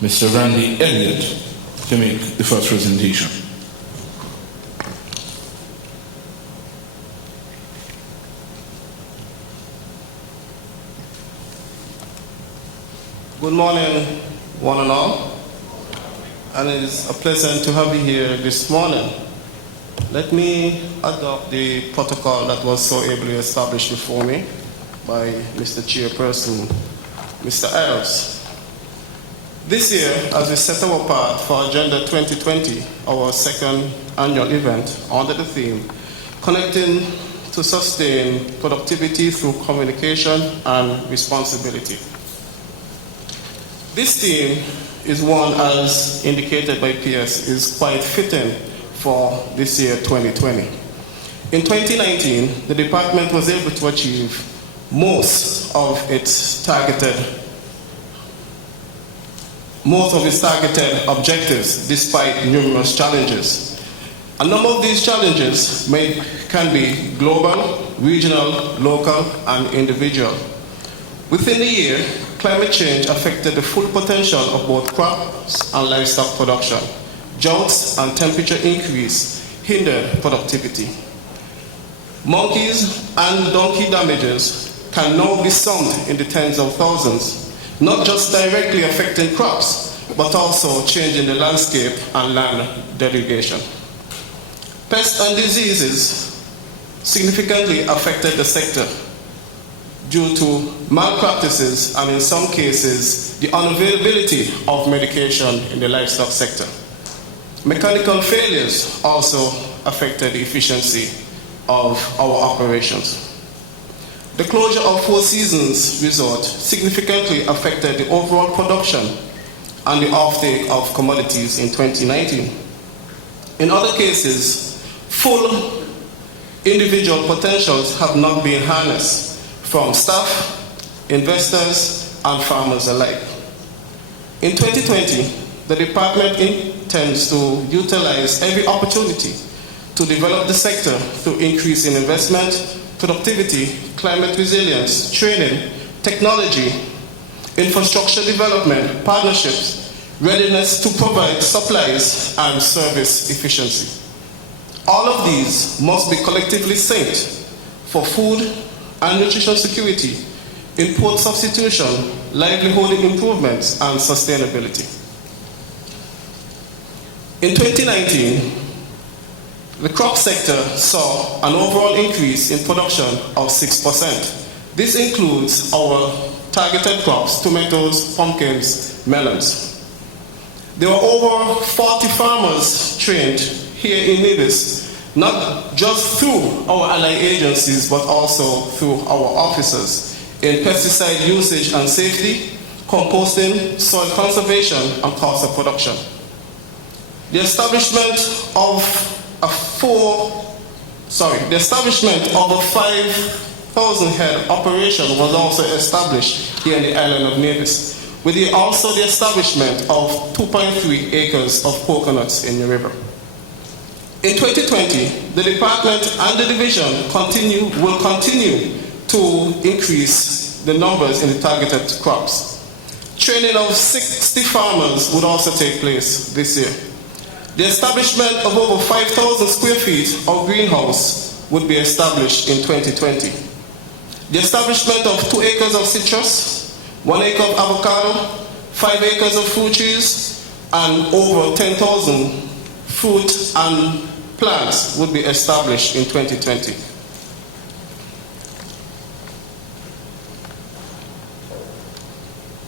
Mr. Randy Elliott to make the first presentation. Good morning, one and all, and it is a pleasure to have you here this morning. Let me adopt the protocol that was so ably established before me by Mr. Chairperson, Mr. Ayers. This year, as we set our path for Agenda 2020, our second annual event under the theme, Connecting to Sustain Productivity Through Communication and Responsibility. This theme is one, as indicated by PS, is quite fitting for this year 2020. In 2019, the department was able to achieve most of its targeted objectives despite numerous challenges. A number of these challenges can be global, regional, local, and individual. Within the year, climate change affected the full potential of both crops and livestock production. Droughts and temperature increase hindered productivity. Monkeys and donkey damages can now be summed in the tens of thousands, not just directly affecting crops, but also changing the landscape and land degradation. Pests and diseases significantly affected the sector due to malpractices and, in some cases, the unavailability of medication in the livestock sector. Mechanical failures also affected the efficiency of our operations. The closure of Four Seasons Resort significantly affected the overall production and the offtake of commodities in 2019. In other cases, full individual potentials have not been harnessed from staff, investors, and farmers alike. In 2020, the department intends to utilize every opportunity to develop the sector through increase in investment, productivity, climate resilience, training, technology, infrastructure development, partnerships, readiness to provide supplies, and service efficiency. All of these must be collectively synced for food and nutrition security, import substitution, livelihood improvements, and sustainability. In 2019, the crop sector saw an overall increase in production of 6%. This includes our targeted crops, tomatoes, pumpkins, melons. There were over 40 farmers trained here in Nevis, not just through our allied agencies, but also through our officers in pesticide usage and safety, composting, soil conservation, and cost of production. The establishment of a 5,000 head operation was also established here in the island of Nevis, with the establishment of 2.3 acres of coconuts in the river. In 2020, the department and the division will continue to increase the numbers in the targeted crops. Training of 60 farmers would also take place this year. The establishment of over 5,000 square feet of greenhouse would be established in 2020. The establishment of 2 acres of citrus, 1 acre of avocado, 5 acres of fruit trees, and over 10,000 fruit and plants would be established in 2020.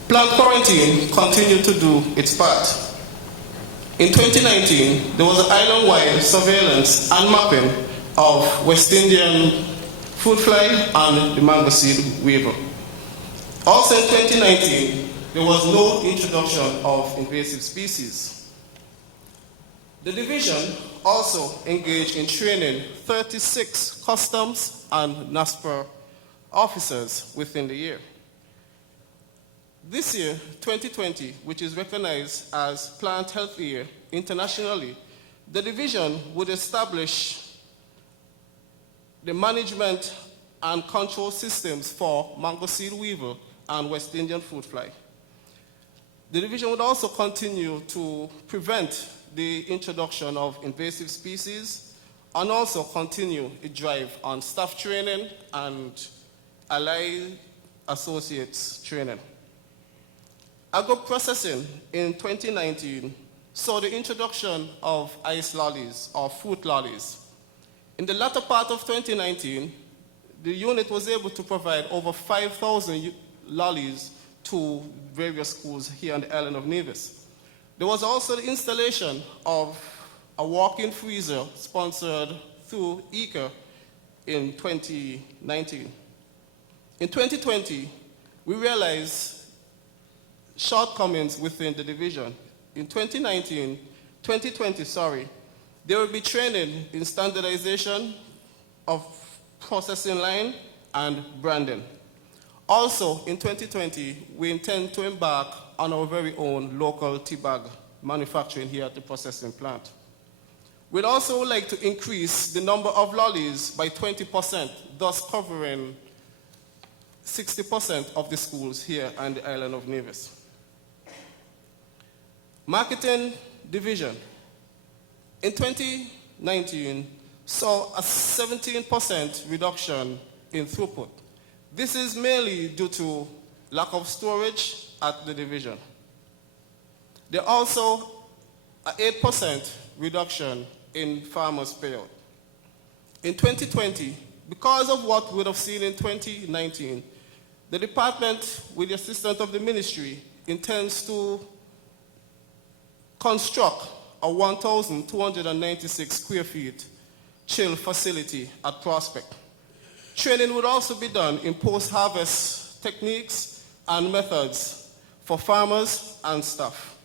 Plant quarantine continued to do its part. In 2019, there was island-wide surveillance and mapping of West Indian fruit fly and the mango seed weevil. Also in 2019, there was no introduction of invasive species. The division also engaged in training 36 customs and NASPR officers within the year. This year, 2020, which is recognized as Plant Health Year internationally, the division would establish the management and control systems for mango seed weevil and West Indian fruit fly. The division would also continue to prevent the introduction of invasive species and also continue a drive on staff training and allied associates training. Agro-processing in 2019 saw the introduction of ice lollies or fruit lollies. In the latter part of 2019, the unit was able to provide over 5,000 lollies to various schools here on the island of Nevis. There was also the installation of a walk-in freezer sponsored through ECA in 2019. In 2020, we realized shortcomings within the division. In 2020, there will be training in standardization of processing line and branding. Also, in 2020, we intend to embark on our very own local tea bag manufacturing here at the processing plant. We'd also like to increase the number of lollies by 20%, thus covering 60% of the schools here on the island of Nevis. Marketing division. In 2019, saw a 17% reduction in throughput. This is mainly due to lack of storage at the division. There also an 8% reduction in farmers' payout. In 2020, because of what we would have seen in 2019, the department, with the assistance of the ministry, intends to construct a 1,296 square feet chill facility at Prospect. Training would also be done in post-harvest techniques and methods for farmers and staff.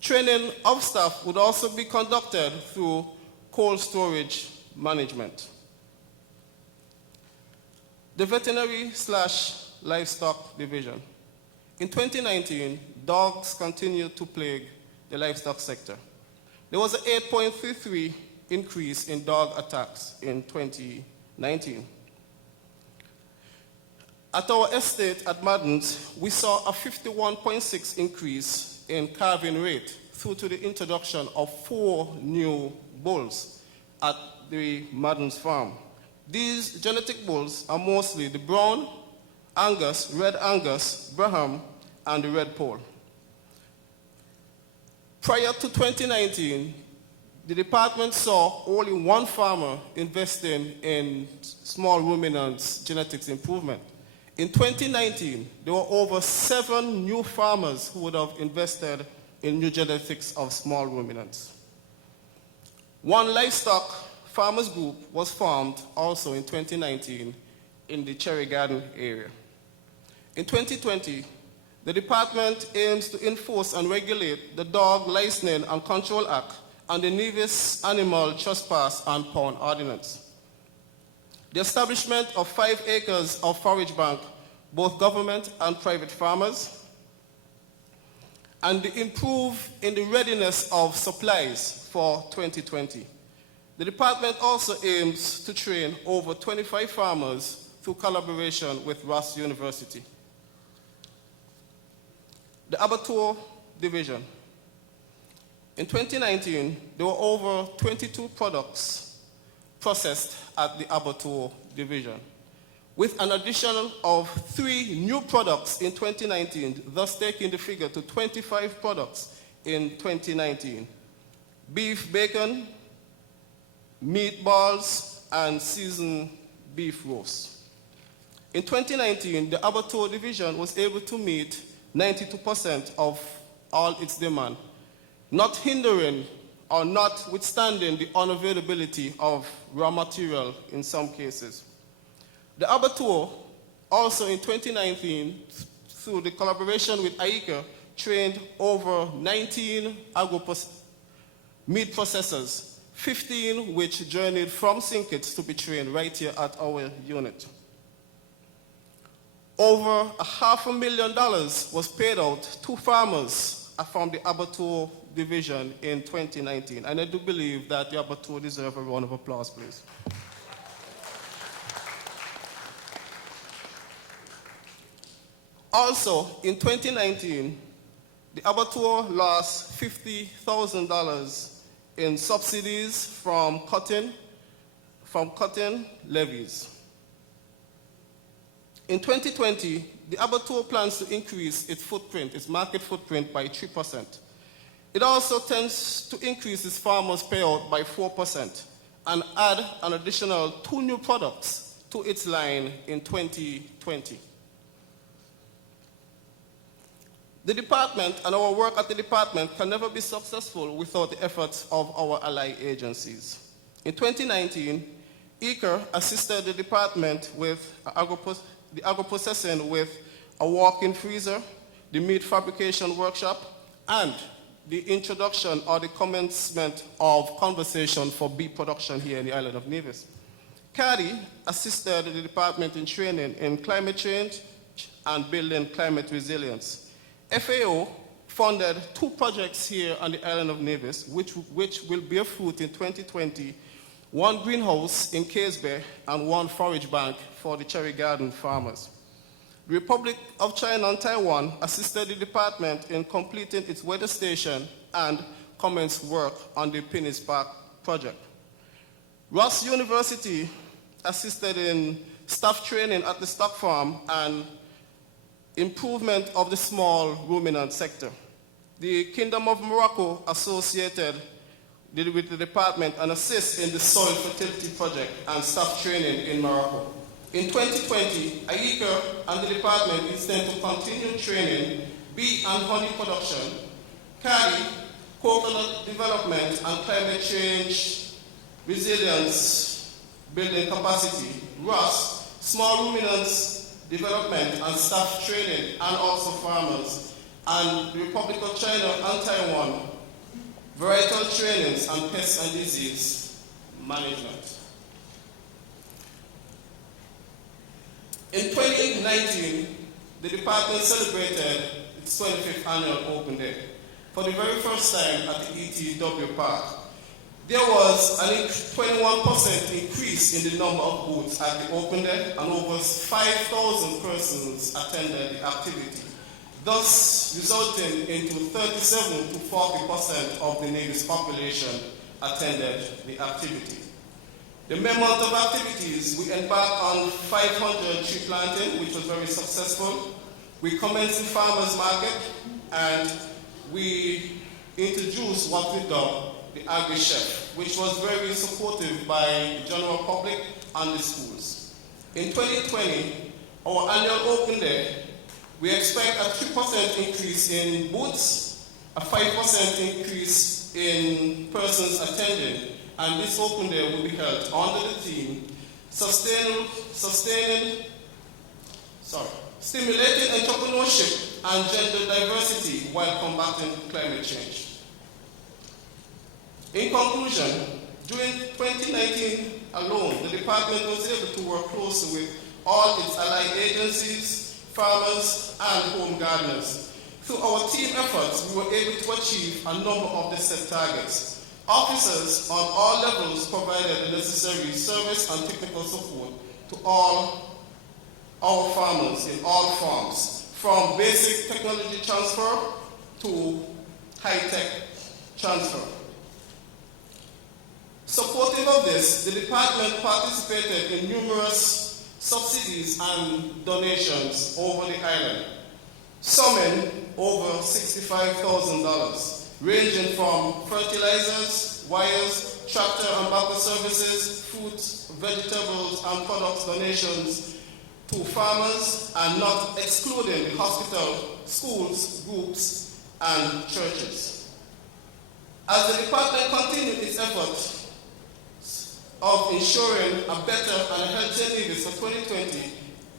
Training of staff would also be conducted through cold storage management. The veterinary/livestock division. In 2019, dogs continued to plague the livestock sector. There was an 8.33 increase in dog attacks in 2019. At our estate at Maddens, we saw a 51.6 increase in calving rate through to the introduction of 4 new bulls at the Maddens farm. These genetic bulls are mostly the brown Angus, red Angus, Braham, and the red Pole. Prior to 2019, the department saw only one farmer investing in small ruminants genetics improvement. In 2019, there were over 7 new farmers who would have invested in new genetics of small ruminants. One livestock farmers group was formed also in 2019 in the Cherry Garden area. In 2020, the department aims to enforce and regulate the Dog Licensing and Control Act and the Nevis Animal Trespass and Pound Ordinance. The establishment of 5 acres of forage bank, both government and private farmers, and the improve in the readiness of supplies for 2020. The department also aims to train over 25 farmers through collaboration with Ross University. The abattoir division. In 2019, there were over 22 products processed at the abattoir division, with an addition of 3 new products in 2019, thus taking the figure to 25 products in 2019. Beef bacon, meatballs, and seasoned beef roast. In 2019, the abattoir division was able to meet 92% of all its demand, not hindering or notwithstanding the unavailability of raw material in some cases. The abattoir also in 2019, through the collaboration with AICA, trained over 19 meat processors, 15 which journeyed from Sinkits to be trained right here at our unit. Over $500,000 was paid out to farmers from the abattoir division in 2019. And I do believe that the abattoir deserves a round of applause, please. Also, in 2019, the abattoir lost $50,000 in subsidies from cotton levies. In 2020, the abattoir plans to increase its market footprint by 3%. It also tends to increase its farmers' payout by 4% and add an additional 2 new products to its line in 2020. The department and our work at the department can never be successful without the efforts of our allied agencies. In 2019, ECR assisted the department with the agro-processing with a walk-in freezer, the meat fabrication workshop, and the introduction or the commencement of conversation for beef production here in the island of Nevis. CADI assisted the department in training in climate change and building climate resilience. FAO funded 2 projects here on the island of Nevis, which will bear fruit in 2020, 1 greenhouse in Case Bay and 1 forage bank for the cherry garden farmers. The Republic of China and Taiwan assisted the department in completing its weather station and commenced work on the Pinnis Park project. Ross University assisted in staff training at the stock farm and improvement of the small ruminant sector. The Kingdom of Morocco associated with the department and assist in the soil fertility project and staff training in Morocco. In 2020, AICA and the department intend to continue training bee and honey production, CADI, coconut development and climate change resilience building capacity, RUS, small ruminants development and staff training and also farmers, and the Republic of China and Taiwan, varietal trainings and pest and disease management. In 2019, the department celebrated its 25th annual Open Day. For the very first time at the ETW Park, there was a 21% increase in the number of booths at the Open Day, and over 5,000 persons attended the activity, thus resulting into 37 to 40% of the Nevis population attended the activity. The main month of activities, we embarked on 500 tree planting, which was very successful. We commenced the farmers market, and we introduced what we call the Agri-Chef, which was very supportive by the general public and the schools. In 2020, our annual Open Day, we expect a 3% increase in booths, a 5% increase in persons attending, and this Open Day will be held under the theme Stimulating Entrepreneurship and Gender Diversity while Combating Climate Change. In conclusion, during 2019 alone, the department was able to work closely with all its allied agencies, farmers, and home gardeners. Through our team efforts, we were able to achieve a number of the set targets. Officers on all levels provided the necessary service and technical support to all our farmers in all forms, from basic technology transfer to high-tech transfer. Supportive of this, the department participated in numerous subsidies and donations over the island, summing over $65,000. Ranging from fertilizers, wires, tractor and backer services, fruits, vegetables, and products donations to farmers, and not excluding the hospital, schools, groups, and churches. As the department continued its efforts of ensuring a better and healthier Nevis for 2020,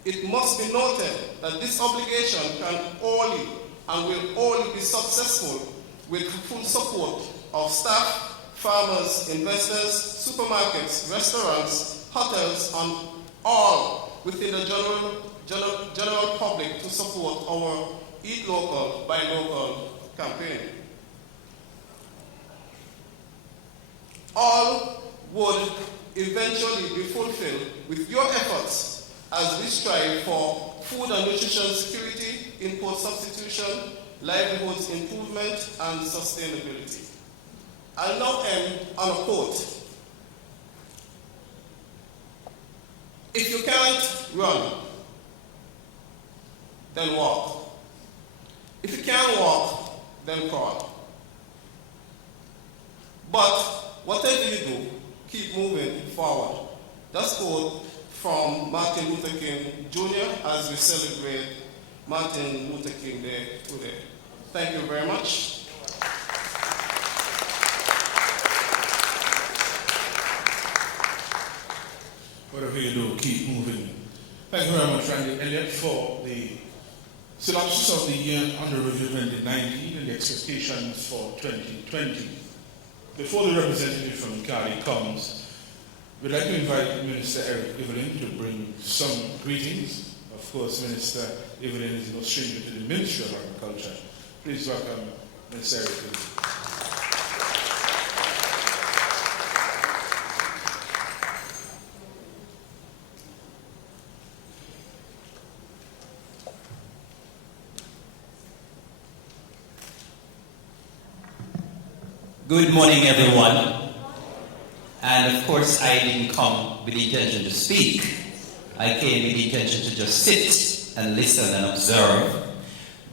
it must be noted that this obligation can only and will only be successful with full support of staff, farmers, investors, supermarkets, restaurants, hotels, and all within the general public to support our Eat Local, Buy Local campaign. All would eventually be fulfilled with your efforts as we strive for food and nutrition security, import substitution, livelihoods improvement, and sustainability. I'll now end on a quote. If you can't run, then walk. If you can't walk, then crawl. But whatever you do, keep moving forward. That's quote from Martin Luther King Jr. as we celebrate Martin Luther King Day today. Thank you very much. Whatever you do, keep moving. Thank you very much, Randy Elliott, for the synopsis of the year under review 2019 and the expectations for 2020. Before the representative from Cali comes, we'd like to invite Minister Eric Evelyn to bring some greetings. Of course, Minister Evelyn is no stranger to the Ministry of Agriculture. Please welcome Minister Eric Evelyn. Good morning, everyone. And of course, I didn't come with the intention to speak. I came with the intention to just sit and listen and observe.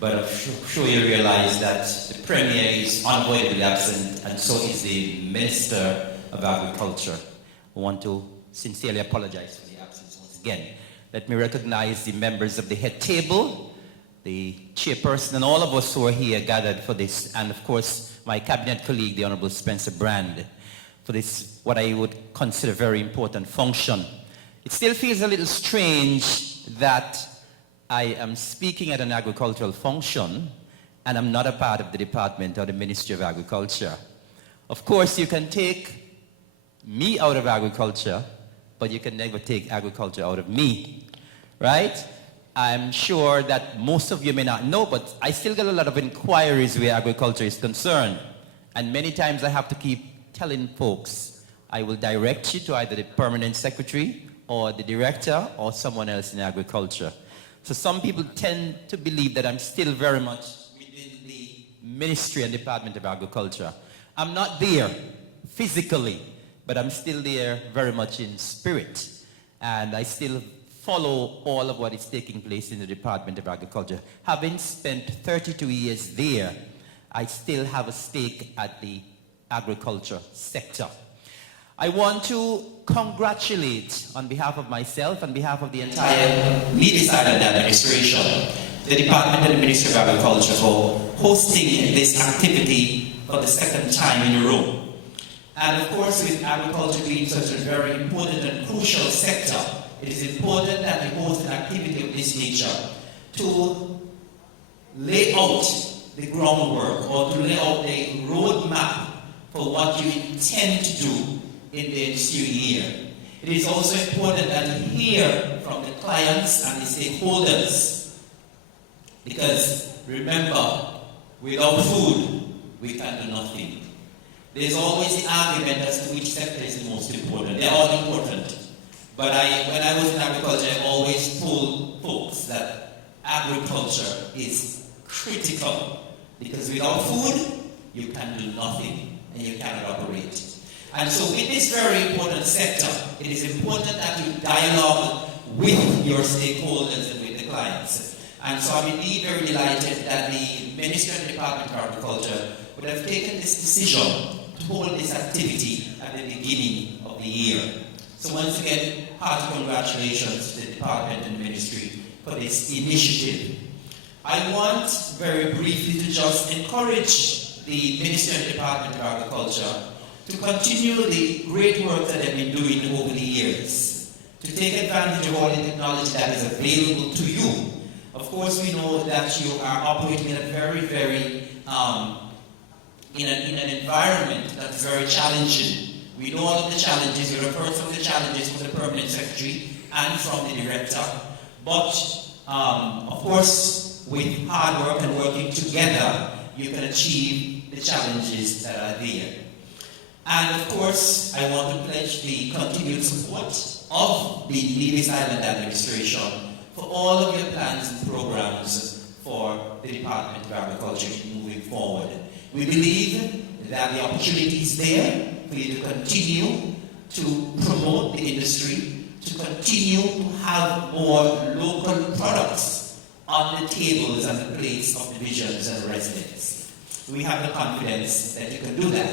But I'm sure you realize that the Premier is unavoidably absent, and so is the Minister of Agriculture. I want to sincerely apologize for the absence once again. Let me recognize the members of the head table, the chairperson, and all of us who are here gathered for this, and of course, my cabinet colleague, the Honorable Spencer Brand, for this, what I would consider very important function. It still feels a little strange that I am speaking at an agricultural function and I'm not a part of the department or the Ministry of Agriculture. Of course, you can take me out of agriculture, but you can never take agriculture out of me, right? I'm sure that most of you may not know, but I still get a lot of inquiries where agriculture is concerned. And many times I have to keep telling folks, I will direct you to either the permanent secretary or the director or someone else in agriculture. So some people tend to believe that I'm still very much within the Ministry and Department of Agriculture. I'm not there physically, but I'm still there very much in spirit. And I still follow all of what is taking place in the Department of Agriculture. Having spent 32 years there, I still have a stake at the agriculture sector. I want to congratulate, on behalf of myself and behalf of the entire Nevis Island administration, the Department and the Ministry of Agriculture for hosting this activity for the second time in a row. And of course, with agriculture being such a very important and crucial sector, it is important that we host an activity of this nature to lay out the groundwork or to lay out the roadmap for what you intend to do in the ensuing year. It is also important that you hear from the clients and the stakeholders, because remember, without food, we can do nothing. There's always the argument as to which sector is the most important. They're all important. But when I was in agriculture, I always told folks that agriculture is critical, because without food, you can do nothing and you cannot operate. And so with this very important sector, it is important that you dialogue with your stakeholders and with the clients. And so I'm indeed very delighted that the Ministry and Department of Agriculture would have taken this decision to hold this activity at the beginning of the year. So once again, hearty congratulations to the Department and Ministry for this initiative. I want very briefly to just encourage the Ministry and Department of Agriculture to continue the great work that they've been doing over the years, to take advantage of all the technology that is available to you. Of course, we know that you are operating in a very, in an environment that's very challenging. We know all of the challenges. You heard some of the challenges from the permanent secretary and from the director. But, of course, with hard work and working together, you can achieve the challenges that are there. And, of course, I want to pledge the continued support of the Nevis Island administration for all of your plans and programs for the Department of Agriculture moving forward. We believe that the opportunity is there for you to continue to promote the industry, to continue to have more local products on the tables and the plates of divisions and residents. We have the confidence that you can do that,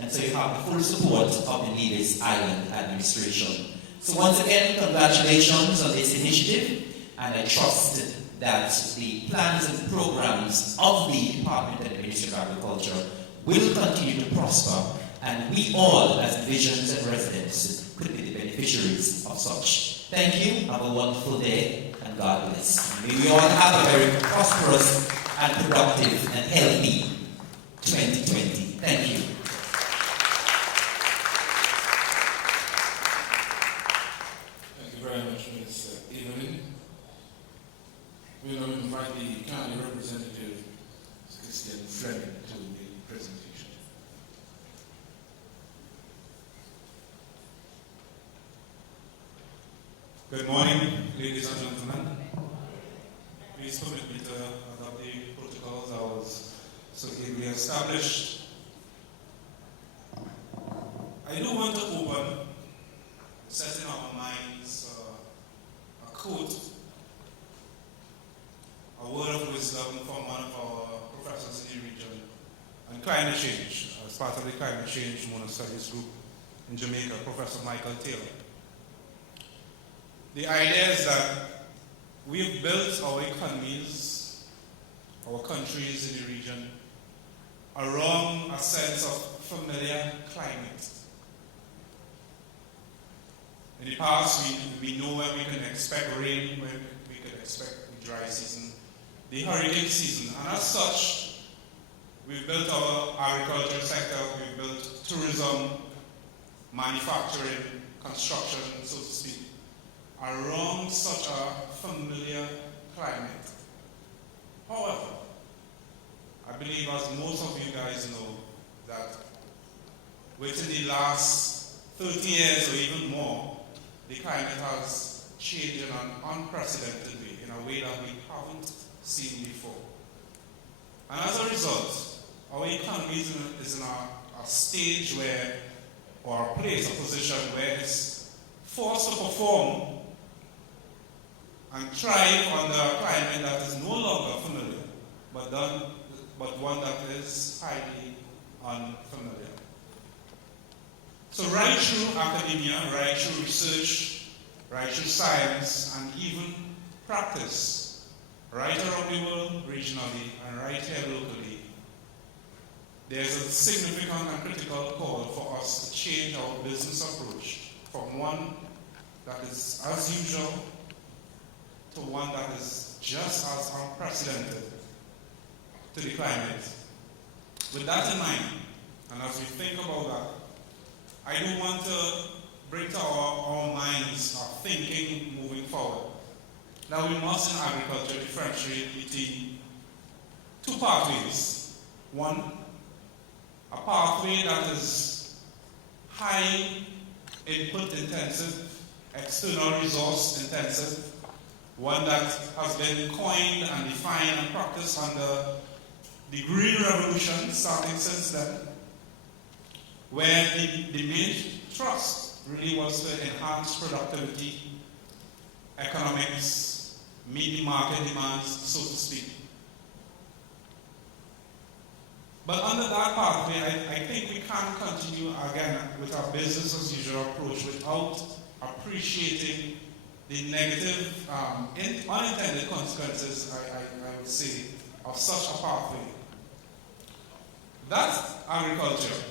and so you have the full support of the Nevis Island administration. So once again, congratulations on this initiative, and I trust that the plans and programs of the Department and the Ministry of Agriculture will continue to prosper, and we all, as divisions and residents, could be the beneficiaries of such. Thank you, have a wonderful day, and God bless. May we all have a very prosperous and productive and healthy 2020. Thank you. Thank you very much, Ms. Evelyn. We will now invite the county representative, Christian Fleming, to the presentation. Good morning, ladies and gentlemen. Please permit me to adopt the protocols that was so ably established. I do want to open, setting our minds, a quote, a word of wisdom from one of our professors in the region on climate change, as part of the Climate Change Mono Studies Group in Jamaica, Professor Michael Taylor. The idea is that we've built our economies, our countries in the region, around a sense of familiar climate. In the past, we know when we can expect rain, when we can expect the dry season, the hurricane season, and as such, we've built our agriculture sector, we've built tourism, manufacturing, construction, so to speak, around such a familiar climate. However, I believe, as most of you guys know, that within the last 30 years or even more, the climate has changed in an unprecedented way, in a way that we haven't seen before. And as a result, our economy is in a stage where, or a place, a position where it's forced to perform and thrive under a climate that is no longer familiar, but one that is highly unfamiliar. So right through academia, right through research, right through science, and even practice, right around the world, regionally, and right here locally, there's a significant and critical call for us to change our business approach from one that is as usual to one that is just as unprecedented to the climate. With that in mind, and as we think about that, I do want to bring to our minds our thinking moving forward. Now, we must in agriculture differentiate between two pathways. One, a pathway that is high input intensive, external resource intensive, one that has been coined and defined and practiced under the Green Revolution, starting since then, where the main thrust really was to enhance productivity, economics, meet the market demands, so to speak. But under that pathway, I think we can't continue again with our business as usual approach without appreciating the negative, unintended consequences, I would say, of such a pathway. That's agriculture,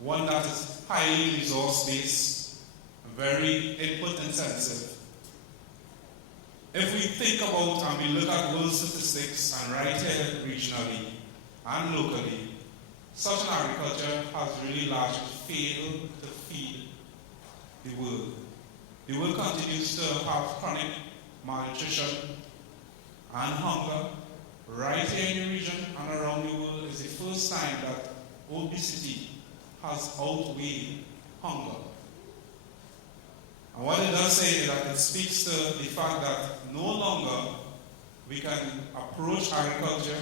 one that is highly resource-based, very input-intensive. If we think about and we look at world statistics, and right here regionally and locally, such an agriculture has really largely failed to feed the world. The world continues to have chronic malnutrition and hunger. Right here in the region and around the world is the first time that obesity has outweighed hunger. And what it does say is that it speaks to the fact that no longer We can approach agriculture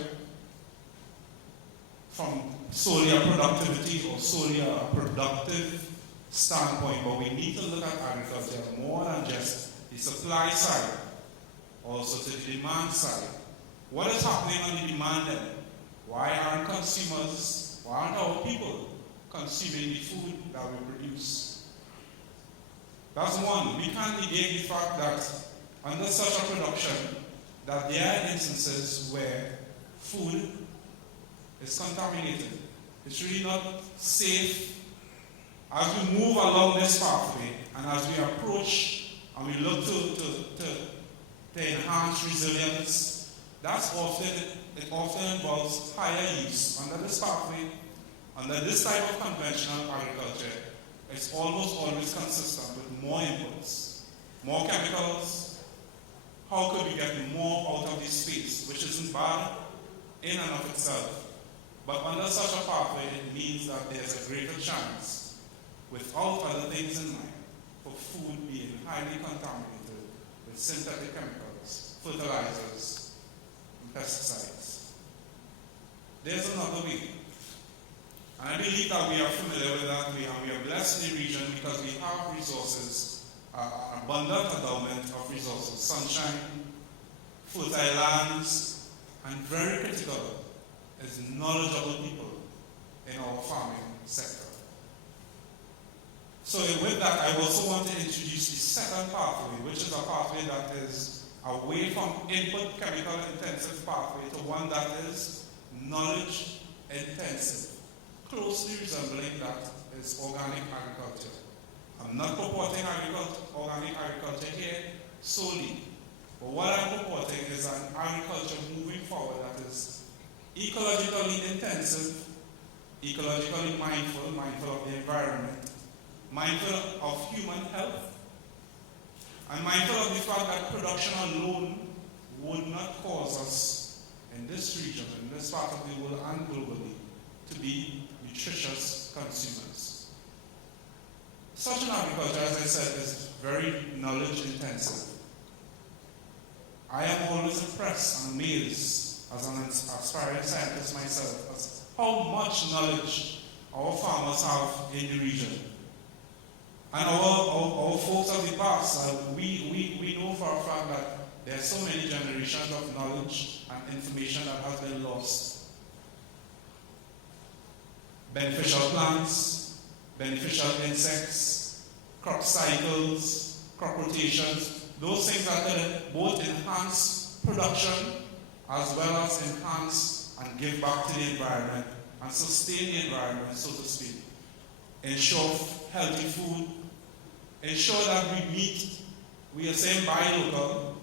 from solely a productivity or solely a productive standpoint, but we need to look at agriculture more than just the supply side, also to the demand side. What is happening on the demand end? Why aren't consumers, why aren't our people consuming the food that we produce? That's one. We can't negate the fact that under such a production, that there are instances where food is contaminated. It's really not safe. As we move along this pathway and as we approach and we look to enhance resilience, it often involves higher use. Under this pathway, under this type of conventional agriculture, it's almost always consistent with more inputs, more chemicals. How could we get more out of this space, which isn't bad in and of itself. But under such a pathway, it means that there's a greater chance, without other things in mind, for food being highly contaminated with synthetic chemicals, fertilizers, and pesticides. There's another way. And I believe that we are familiar with that. We are blessed in the region because we have resources, abundant endowment of resources, sunshine, fertile lands, and very critical is knowledgeable people in our farming sector. So with that, I also want to introduce the second pathway, which is a pathway that is away from input chemical intensive pathway to one that is knowledge intensive, closely resembling that is organic agriculture. I'm not purporting organic agriculture here solely, but what I'm purporting is an agriculture moving forward that is ecologically intensive, ecologically mindful of the environment, mindful of human health, and mindful of the fact that production alone would not cause us in this region, in this part of the world and globally, to be nutritious consumers. Such an agriculture, as I said, is very knowledge intensive. I am always impressed and amazed as an aspiring scientist myself as how much knowledge our farmers have in the region. And our folks of the past, we know for a fact that there are so many generations of knowledge and information that has been lost. Beneficial plants, beneficial insects, crop cycles, crop rotations, those things that can both enhance production as well as enhance and give back to the environment and sustain the environment, so to speak. Ensure healthy food, ensure that we are saying buy local,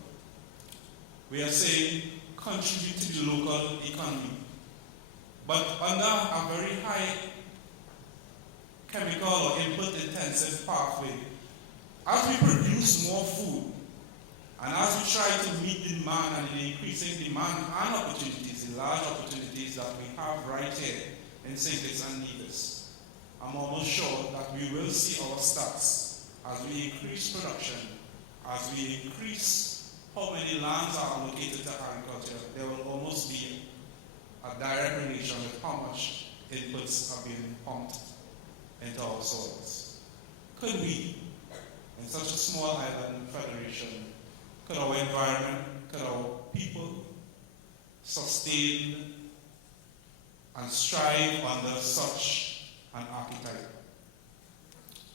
we are saying contribute to the local economy. But under a very high chemical or input intensive pathway, as we produce more food, and as we try to meet the demand and the increasing demand and opportunities, the large opportunities that we have right here in St. Kitts and Nevis, I'm almost sure that we will see our stats as we increase production, as we increase how many lands are allocated to agriculture. There will almost be a direct relation with how much inputs are being pumped into our soils. Could we, in such a small island federation, could our environment, could our people sustain and strive under such an archetype?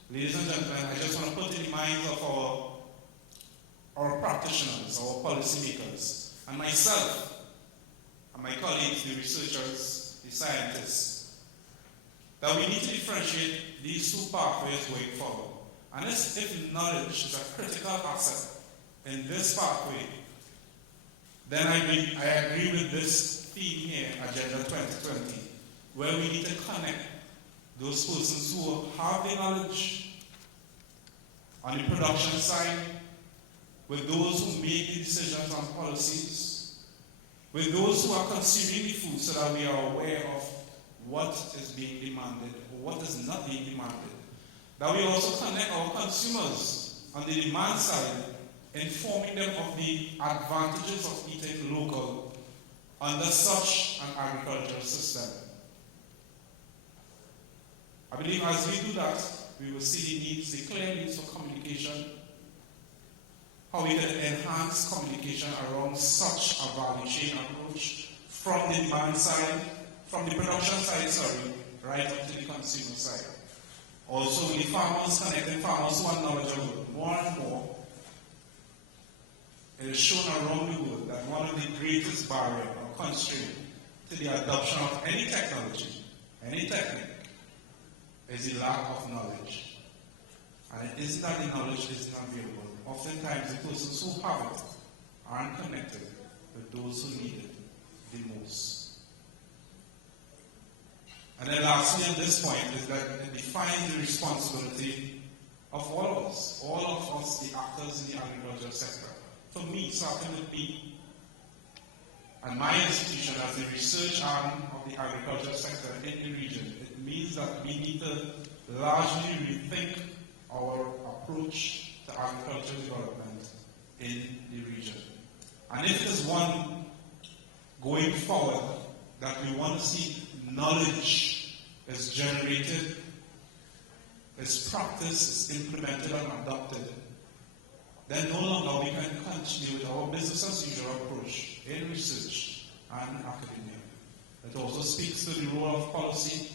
Ladies and gentlemen, I just want to put in the minds of our practitioners, our policymakers, and myself, and my colleagues, the researchers, the scientists, that we need to differentiate these two pathways going forward. And if knowledge is a critical asset in this pathway, then I agree with this theme here, Agenda 2020, where we need to connect those persons who have the knowledge on the production side with those who make the decisions on policies, with those who are consuming the food so that we are aware of what is being demanded or what is not being demanded. That we also connect our consumers on the demand side informing them of the advantages of eating local under such an agricultural system. I believe as we do that, we will see the needs, the clear needs for communication, how we can enhance communication around such a value chain approach from the demand side, from the production side, right up to the consumer side. Also, the farmers, connecting farmers who are knowledgeable more and more. It is shown around the world that one of the greatest barriers or constraints to the adoption of any technology, any technique, is the lack of knowledge. And it isn't that the knowledge isn't available. Oftentimes, the persons who have it aren't connected with those who need it the most. And then lastly, on this point, is that it defines the responsibility of all of us, the actors in the agricultural sector. For me, starting with me and my institution as the research arm of the agricultural sector in the region, it means that we need to largely rethink our approach to agricultural development in the region. And if there's one going forward that we want to see knowledge is generated, is practiced, is implemented and adopted, then no longer we can continue with our business as usual approach in research and academia. It also speaks to the role of policy,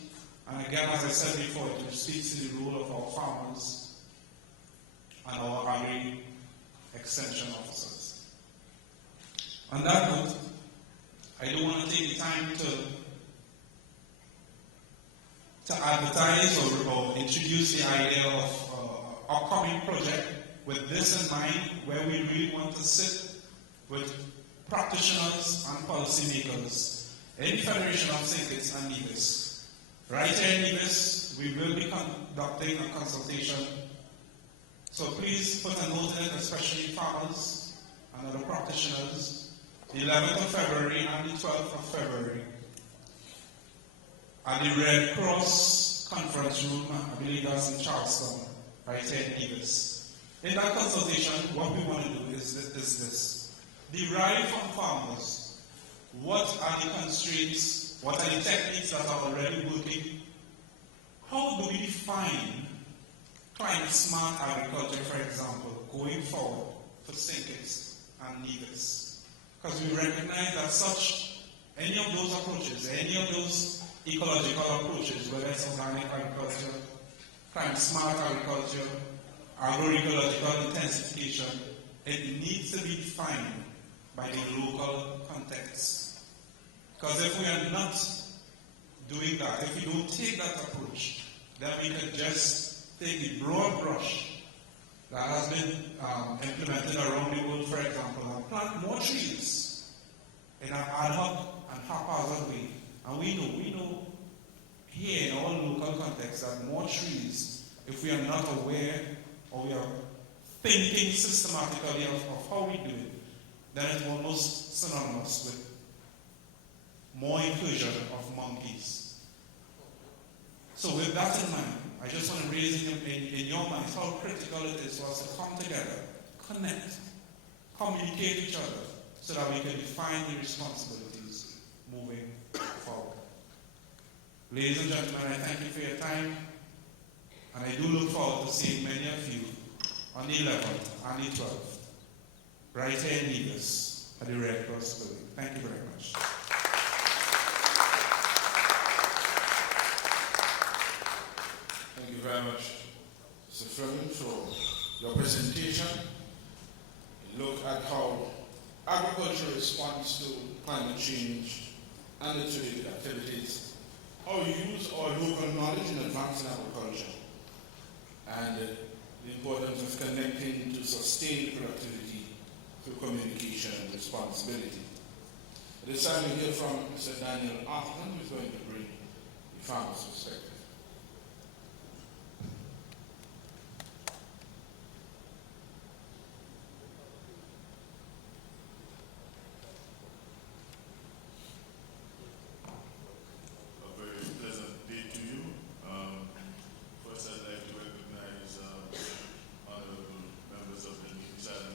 and again, as I said before, it speaks to the role of our farmers and our agri-extension officers. On that note, I do want to take the time to advertise or introduce the idea of upcoming project with this in mind, where we really want to sit with practitioners and policymakers in Federation of St. Kitts and Nevis. Right here in Nevis, we will be conducting a consultation. So please put a note in it, especially farmers and other practitioners, the 11th of February and the 12th of February at the Red Cross Conference Room, I believe that's in Charleston, right here in Nevis. In that consultation, what we want to do is this. Derive from farmers what are the constraints, what are the techniques that are already working, how do we define climate smart agriculture, for example, going forward for St. Kitts and Nevis. Because we recognize that any of those approaches, any of those ecological approaches, whether it's organic agriculture, climate smart agriculture, agroecological intensification, it needs to be defined by the local context. Because if we are not doing that, if we don't take that approach, then we can just take the broad brush that has been implemented around the world, for example, and plant more trees in an ad hoc and haphazard way. And we know here in our local context that more trees, if we are not aware or we are thinking systematically of how we do it, then it's almost synonymous with more inclusion of monkeys. So with that in mind, I just want to raise in your minds how critical it is for us to come together, connect, communicate with each other, so that we can define the responsibilities moving forward. Ladies and gentlemen, I thank you for your time, and I do look forward to seeing many of you on the 11th and the 12th, right here in Nevis at the Red Cross building. Thank you very much. Thank you very much, Mr. Fleming, for your presentation. Look at how agriculture responds to climate change and its related activities, how we use our local knowledge in advancing agriculture, and the importance of connecting to sustained productivity through communication and responsibility. At this time, we hear from Mr. Daniel Arthman, who is going to bring the farmer's perspective. First, I'd like to recognize honorable members of the New Zealand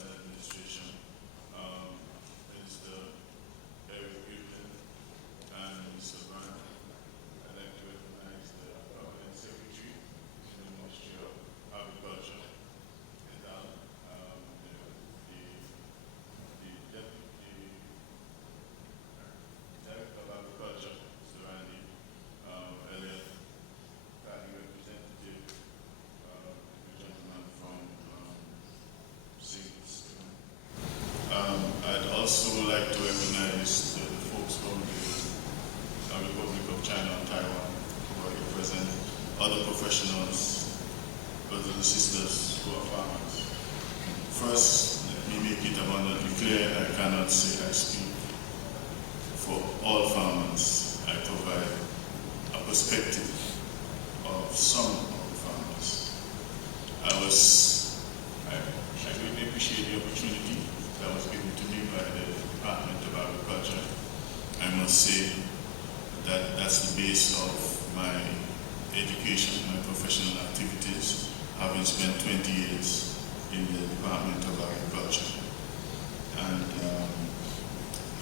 other professionals, brothers and sisters who are farmers. First, let me make it abundantly clear, I cannot say I speak for all farmers. I provide a perspective of some of the farmers. I really appreciate the opportunity that was given to me by the Department of Agriculture. I must say that that's the base of my education, my professional activities, having spent 20 years in the Department of Agriculture. And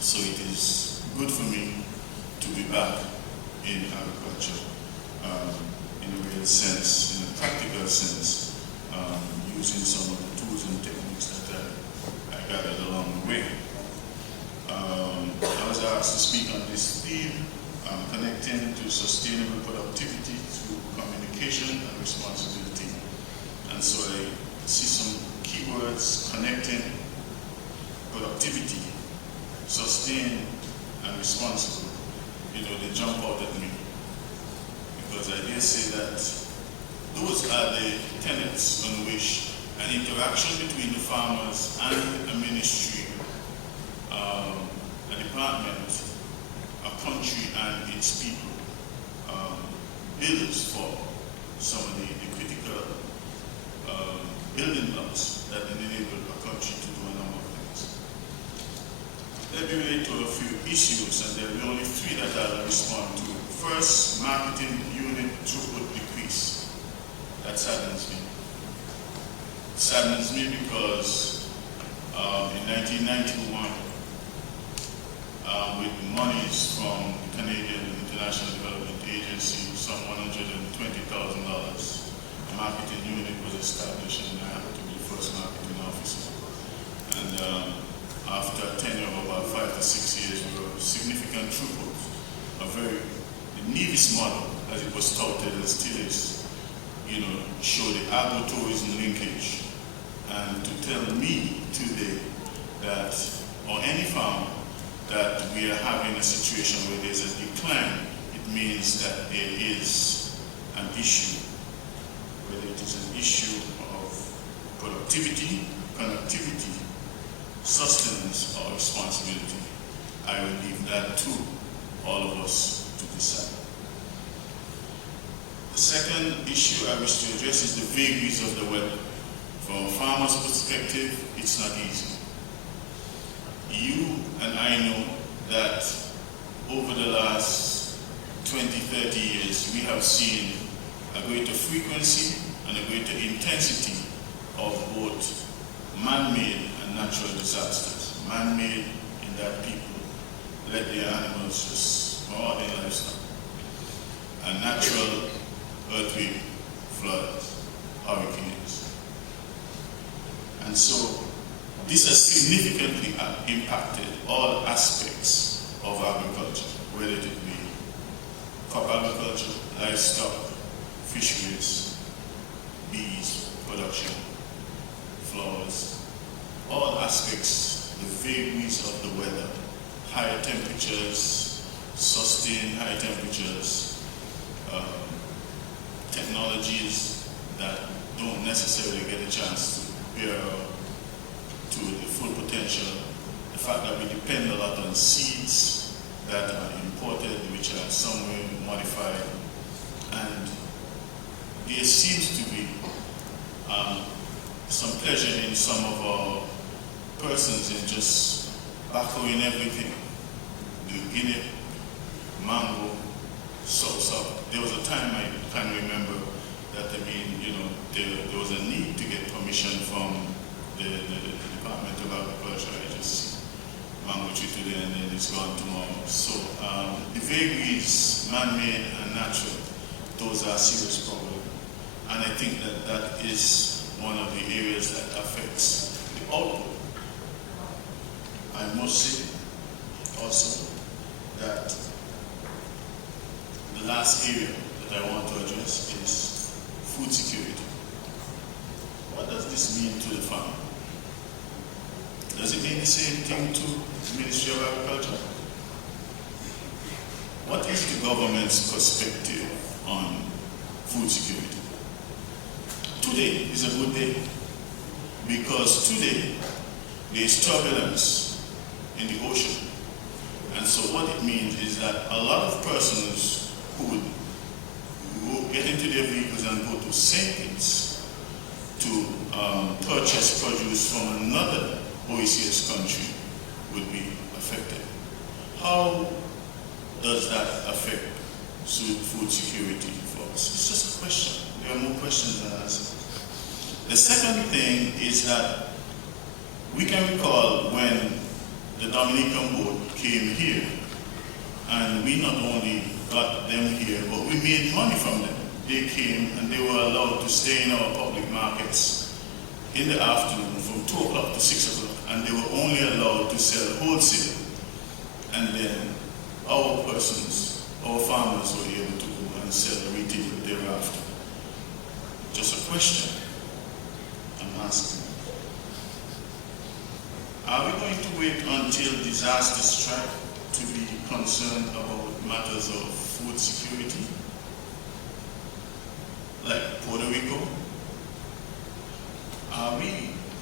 so it is good for me to be back in agriculture in a real sense, in a practical sense, using some of the tools and techniques that I gathered along the way. I was asked to speak on this theme, connecting to sustainable productivity through communication and responsibility. And so I see some keywords: connecting, productivity, sustain, and responsible. You know, they jump out at me because I dare say that those are the tenets on which an interaction between the farmers and a ministry, a department, a country and its people builds for some of the critical building blocks that enable a country to do a number of things. Let me relate to a few issues, and there will be only three that I'll respond to. First, marketing unit throughput decrease. That saddens me. It saddens me because in 1991, with monies from the Canadian International Development Agency, some $120,000, a marketing unit was established, and I happened to be the first marketing officer. And after a tenure of about 5 to 6 years, we were significant throughput, a very Nevis model, as it was touted and still is, show the agro-tourism linkage. And to tell me today that, or any farmer, that we are having a situation where there's a decline, it means that there is an issue, whether it is an issue of productivity, connectivity, sustenance, or responsibility. I will leave that to all of us to decide. The second issue I wish to address is the vagaries of the weather. From a farmer's perspective, it's not easy. You and I know that over the last 20, 30 years, we have seen a greater frequency and a greater intensity of both man-made and natural disasters. Man-made in that people let their animals just more their livestock. And natural earthquake, floods, hurricanes. And so this has significantly impacted all aspects of agriculture, whether it be crop agriculture, livestock, fisheries, bees, production, flowers, all aspects, the vagaries of the weather, higher temperatures, sustained high temperatures, technologies that don't necessarily get a chance to bear to the full potential, the fact that we depend a lot on seeds that are imported, which are somewhere modified, and there seems to be some pleasure in some of our persons in just backhoeing everything. The guinea, mango, so there was a time I can remember that there was a need to get permission from the Department of Agriculture. I just see mango tree today and then it's gone tomorrow. So the vagaries, man-made and natural, those are serious problems. And I think that is one of the areas that affects the output. I must say also that the last area that I want to address is food security. What does this mean to the farmer? Does it mean the same thing to the Ministry of Agriculture? What is the government's perspective on food security. Today is a good day because today there is turbulence in the ocean. And so what it means is that a lot of persons who would get into their vehicles and go to St. Kitts to purchase produce from another OECS country would be affected. How does that affect food security for us? It's just a question. There are more questions than answers. The second thing is that we can recall when the Dominican boat came here, and we not only got them here, but we made money from them. They came and they were allowed to stay in our public markets in the afternoon from 2 o'clock to 6 o'clock, and they were only allowed to sell wholesale. And then our persons, our farmers were able to go and sell retail thereafter. Just a question I'm asking. Are we going to wait until disaster strike to be concerned about matters of food security? Like Puerto Rico?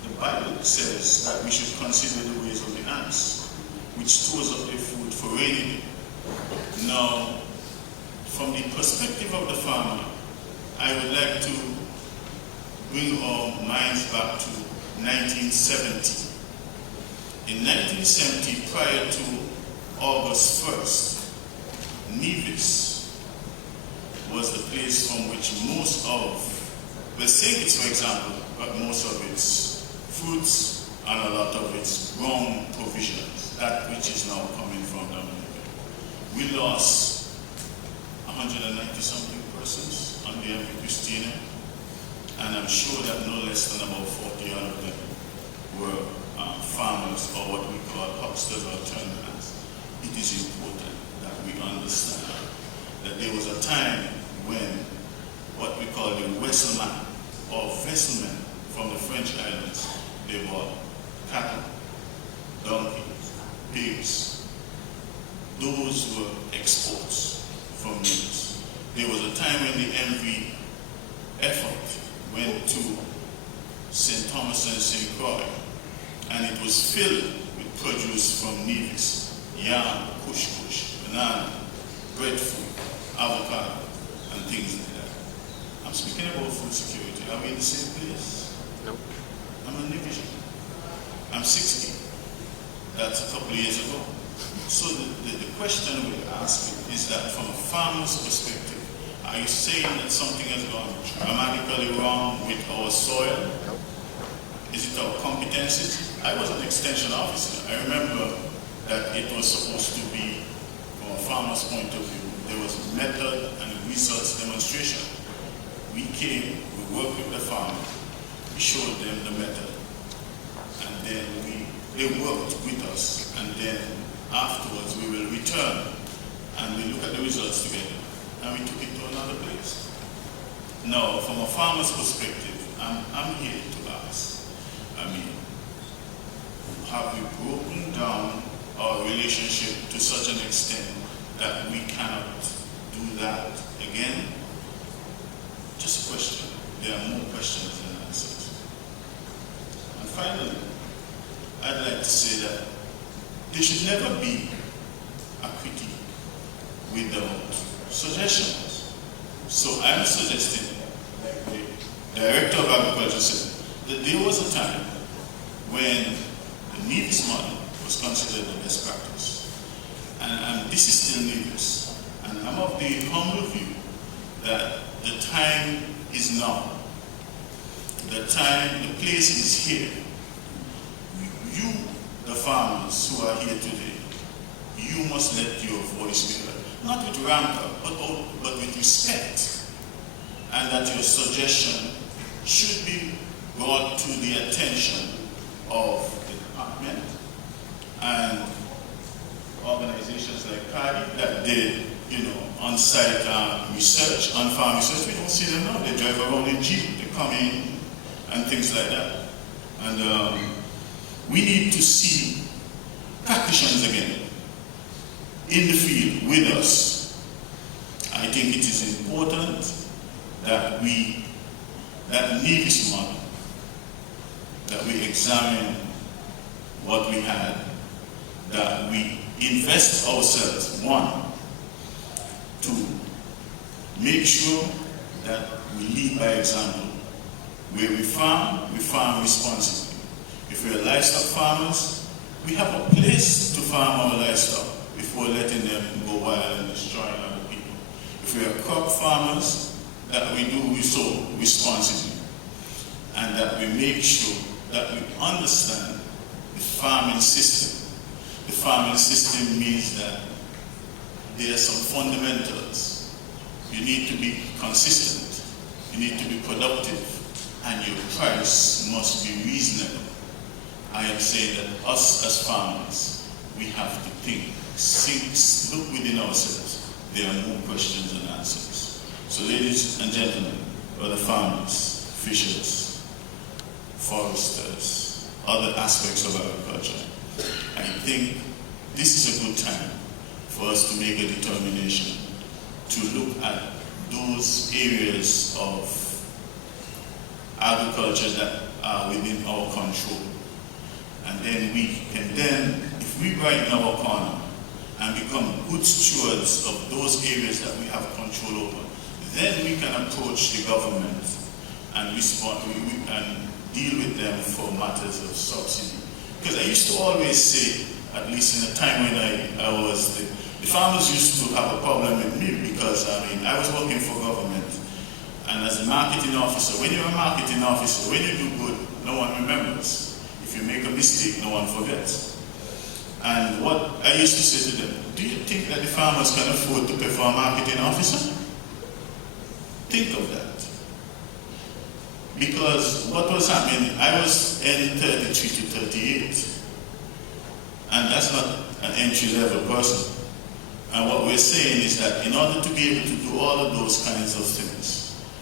The Bible says that we should consider the ways of the ants, which stores up their food for rainy day. Now, from the perspective of the farmer, I would like to bring our minds back to 1970. In 1970, prior to August 1st, Nevis was the place from which most of, St. Kitts, for example, got most of its fruits and a lot of its grown provisions, that which is now coming from Dominica. We lost 190-something persons on the MV Christina, and I'm sure that no less than about 40 of them were farmers, or what we call hucksters or turners. It is important that we understand that there was a time when what we call the Westman or vesselmen from the French islands, they bought cattle, donkeys, pigs. Those were exports from Nevis. There was a time when the MV effort went to St. Thomas and St. Croix, and it was filled with produce from Nevis: yam, kush, banana, breadfruit, avocado, and things like that. I'm speaking about food security. Are we in the same place? No. I'm a Nevisian. I'm 60. That's a couple of years ago. So the question we're asking is that from a farmer's perspective, are you saying that something has gone dramatically wrong with our soil? Is it our competencies? I was an extension officer. I remember that it was supposed to be, from a farmer's point of view, there was method and results demonstration. We came, we worked with the farmer, we showed them the method, and then they worked with us, and then afterwards we will return and we look at the results together, and we took it to another place. Now, from a farmer's perspective, I'm here to ask, have we broken down our relationship to such an extent that we cannot do that again? Just a question. There are more questions than answers. And finally, I'd like to say that there should never be a critique without suggestions. So I'm suggesting, like the Director of Agriculture said, that there was a time when the Nevis model was considered the best practice. And this is still Nevis. And I'm of the humble view that the time is now. The place is here. You, the farmers who are here today, you must let your voice be heard. Not with rancor, but with respect. And that your suggestion should be brought to the attention of the department and organizations like CARDI that did, on-site research, on-farm research. We don't see them now. They drive around in Jeep, they come in and things like that. And we need to see practitioners again in the field with us. I think it is important that we need this money, that we examine what we had, that we invest ourselves, one, to make sure that we lead by example. Where we farm responsibly. If we're livestock farmers, we have a place to farm our livestock before letting them go wild and destroying other people. If we are crop farmers, that we sow responsibly, and that we make sure that we understand the farming system. The farming system means that there are some fundamentals. You need to be consistent. You need to be productive. And your price must be reasonable. I am saying that us as farmers, we have to think, look within ourselves. There are more questions than answers. So ladies and gentlemen, other farmers, fishers, foresters, other aspects of agriculture, I think this is a good time for us to make a determination to look at those areas of agriculture that are within our control. And then we can if we brighten our corner and become good stewards of those areas that we have control over, then we can approach the government and respond and deal with them for matters of subsidy. Because I used to always say, at least in the time when I was, the farmers used to have a problem with me because I was working for government. And as a marketing officer, when you're a marketing officer, when you do good, no one remembers. If you make a mistake, no one forgets. And what I used to say to them, do you think that the farmers can afford to pay for a marketing officer? Think of that. Because what was happening, I was N33 to 38. And that's not an entry-level person. And what we're saying is that in order to be able to do all of those kinds of things,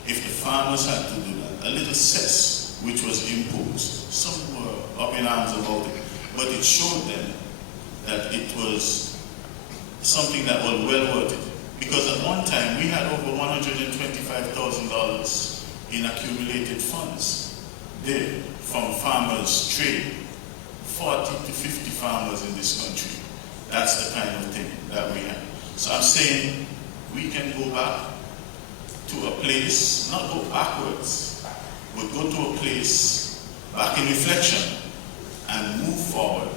if the farmers had to do that, a little cess which was imposed, some were up in arms about it, but it showed them that it was something that was well worth it. Because at one time we had over $125,000 in accumulated funds there from farmers trading. 40 to 50 farmers in this country. That's the kind of thing that we have. So I'm saying we can go back to a place, not go backwards, but go to a place back in reflection and move forward,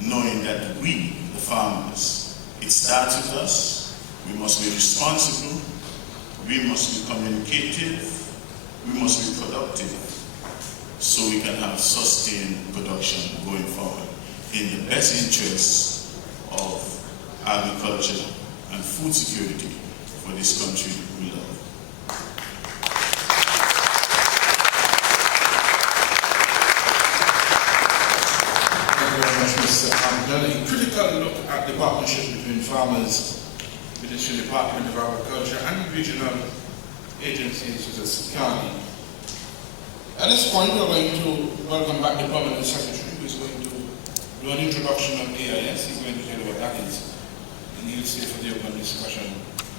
knowing that we, the farmers, it starts with us. We must be responsible, we must be communicative, we must be productive, so we can have sustained production going forward in the best interests of agriculture and food security for this country we love. Thank you very much, Mr. Abdullah. A critical look at the partnership between farmers, Ministry Department of Agriculture and regional agencies such as County. At this point, we're going to welcome back the Permanent Secretary, who is going to do an introduction on AIS. He's going to tell you what that is, and he'll stay for the open discussion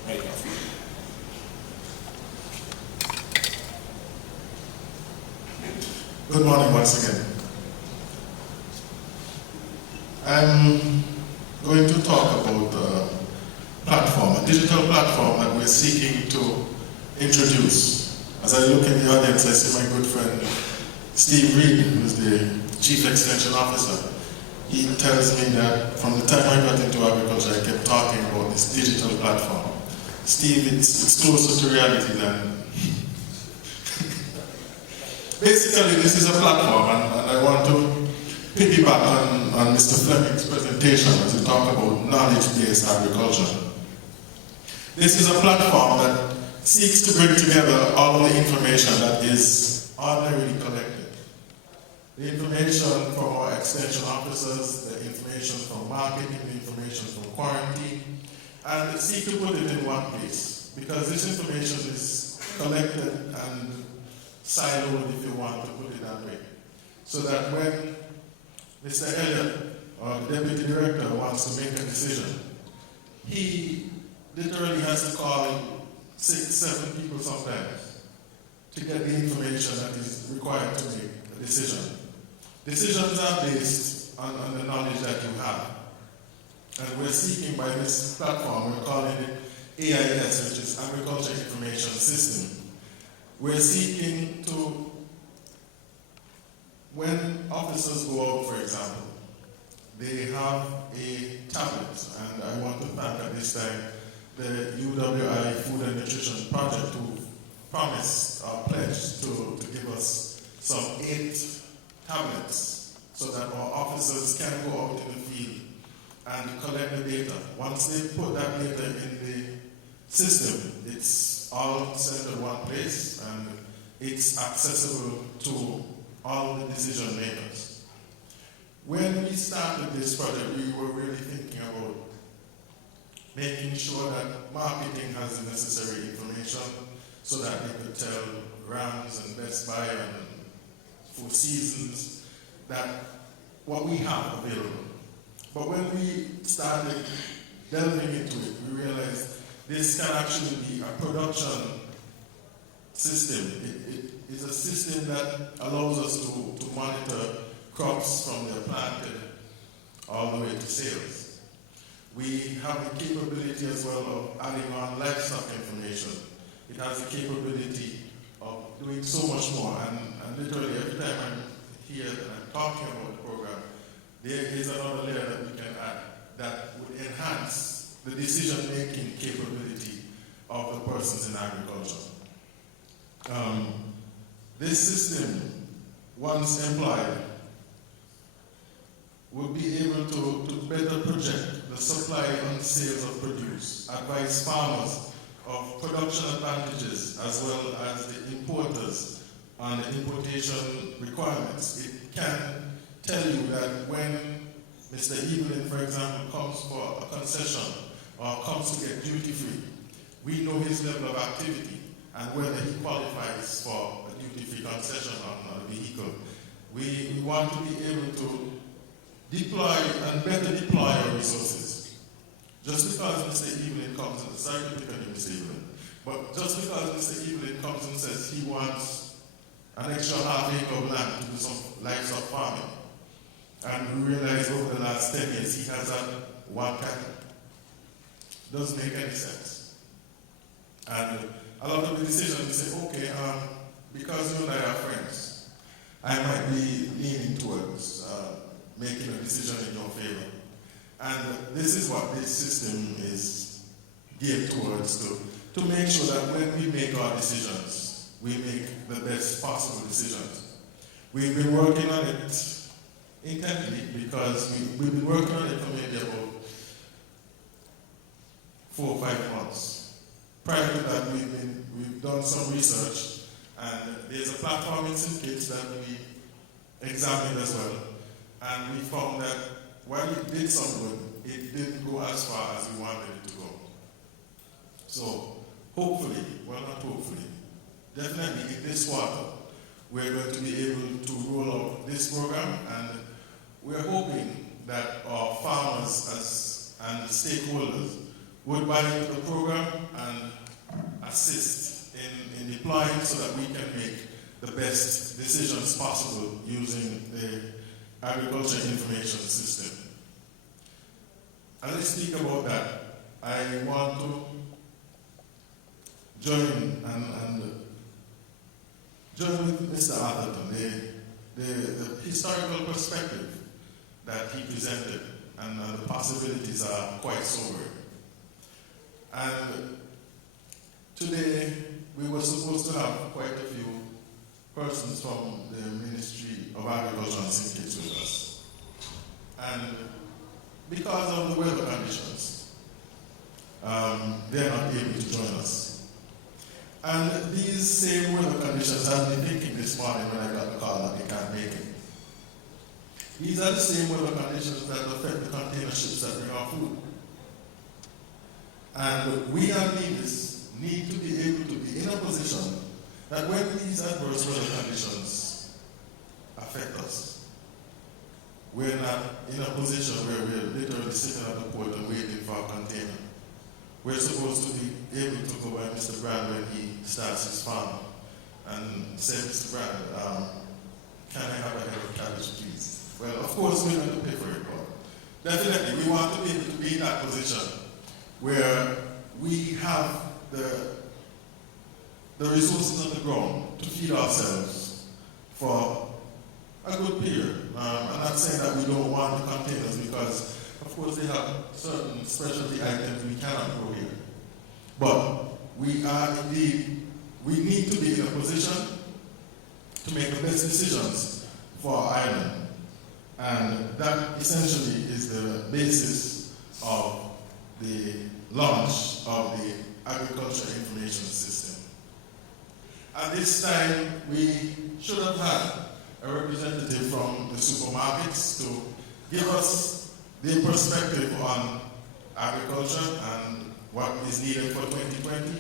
right after. Good morning once again. I'm going to talk about a platform, a digital platform that we're seeking to introduce. As I look in the audience, I see my good friend Steve Reed, who's the Chief Extension Officer. He tells me that from the time I got into agriculture, I kept talking about this digital platform. Steve, it's closer to reality than... Basically, this is a platform, and I want to piggyback on Mr. Fleming's presentation as he talked about knowledge-based agriculture. This is a platform that seeks to bring together all of the information that is ordinarily collected. The information from our extension officers, the information from marketing, the information from quarantine, and seek to put it in one place. Because this information is collected and siloed, if you want to put it that way. So that when Mr. Elliott, or the Deputy Director, wants to make a decision, he literally has to call 6, 7 people sometimes to get the information that is required to make a decision. Decisions are based on the knowledge that you have. And we're seeking by this platform, we're calling it AIS, which is Agriculture Information System. We're seeking to, when officers go out, for example, they have a tablet, and I want to thank at this time the UWI Food and Nutrition Project who promised or pledged to give us some 8 tablets so that our officers can go out in the field and collect the data. Once they put that data in the system, it's all sent to one place and it's accessible to all the decision makers. When we started this project, we were really thinking about making sure that marketing has the necessary information so that they could tell Rams and Best Buy and Four Seasons that what we have available. But when we started delving into it, we realized this can actually be a production system. It is a system that allows us to monitor crops from their planted all the way to sales. We have the capability as well of adding on livestock information. It has the capability of doing so much more, and literally every time I'm here and I'm talking about the program, there is another layer that we can add that would enhance the decision-making capability of the persons in agriculture. This system, once employed, will be able to better project the supply and sales of produce, advise farmers of production advantages as well as the importers on the importation requirements. It can tell you that when Mr. Evelyn, for example, comes for a concession or comes to get duty-free, we know his level of activity and whether he qualifies for a duty-free concession on a vehicle. We want to be able to deploy and better deploy our resources. Just because Mr. Evelyn comes and, sorry to pick on you, Mr. Evelyn, but just because Mr. Evelyn comes and says he wants an extra half acre of land to do some livestock farming, and we realize over the last 10 years he has had 1 cattle, doesn't make any sense. And a lot of the decisions we say, okay, because you and I are friends, I might be leaning towards making a decision in your favor. And this is what this system is geared towards, to make sure that when we make our decisions, we make the best possible decisions. We've been working on it intently because we've been working on it for maybe about 4 or 5 months. Prior to that, we've done some research, and there's a platform in St. Kitts that we examined as well, and we found that while it did some good, it didn't go as far as we wanted it to go. So hopefully, well not hopefully, definitely in this quarter, we're going to be able to roll out this program, and we're hoping that our farmers and stakeholders would buy into the program and assist in deploying so that we can make the best decisions possible using the agriculture information system. As I speak about that, I want to join with Mr. Atherton, the historical perspective that he presented, and the possibilities are quite sobering. And today, we were supposed to have quite a few persons from the Ministry of Agriculture and St. Kitts with us. And because of the weather conditions, they're not able to join us. And these same weather conditions, I've been thinking this morning when I got the call that they can't make it. These are the same weather conditions that affect the container ships that bring our food. And we as leaders need to be able to be in a position that when these adverse weather conditions affect us, we're not in a position where we're literally sitting at the port and waiting for a container. We're supposed to be able to go by Mr. Brand when he starts his farm and say, Mr. Brand, can I have a head of cabbage, please? Well, of course, we're going to pay for it, but definitely we want to be able to be in that position where we have the resources on the ground to feed ourselves for a good period. I'm not saying that we don't want the containers because, of course, they have certain specialty items we cannot grow here. But we are indeed, we need to be in a position to make the best decisions for our island. And that essentially is the basis of the launch of the Agriculture Information System. At this time, we should have had a representative from the supermarkets to give us their perspective on agriculture and what is needed for 2020,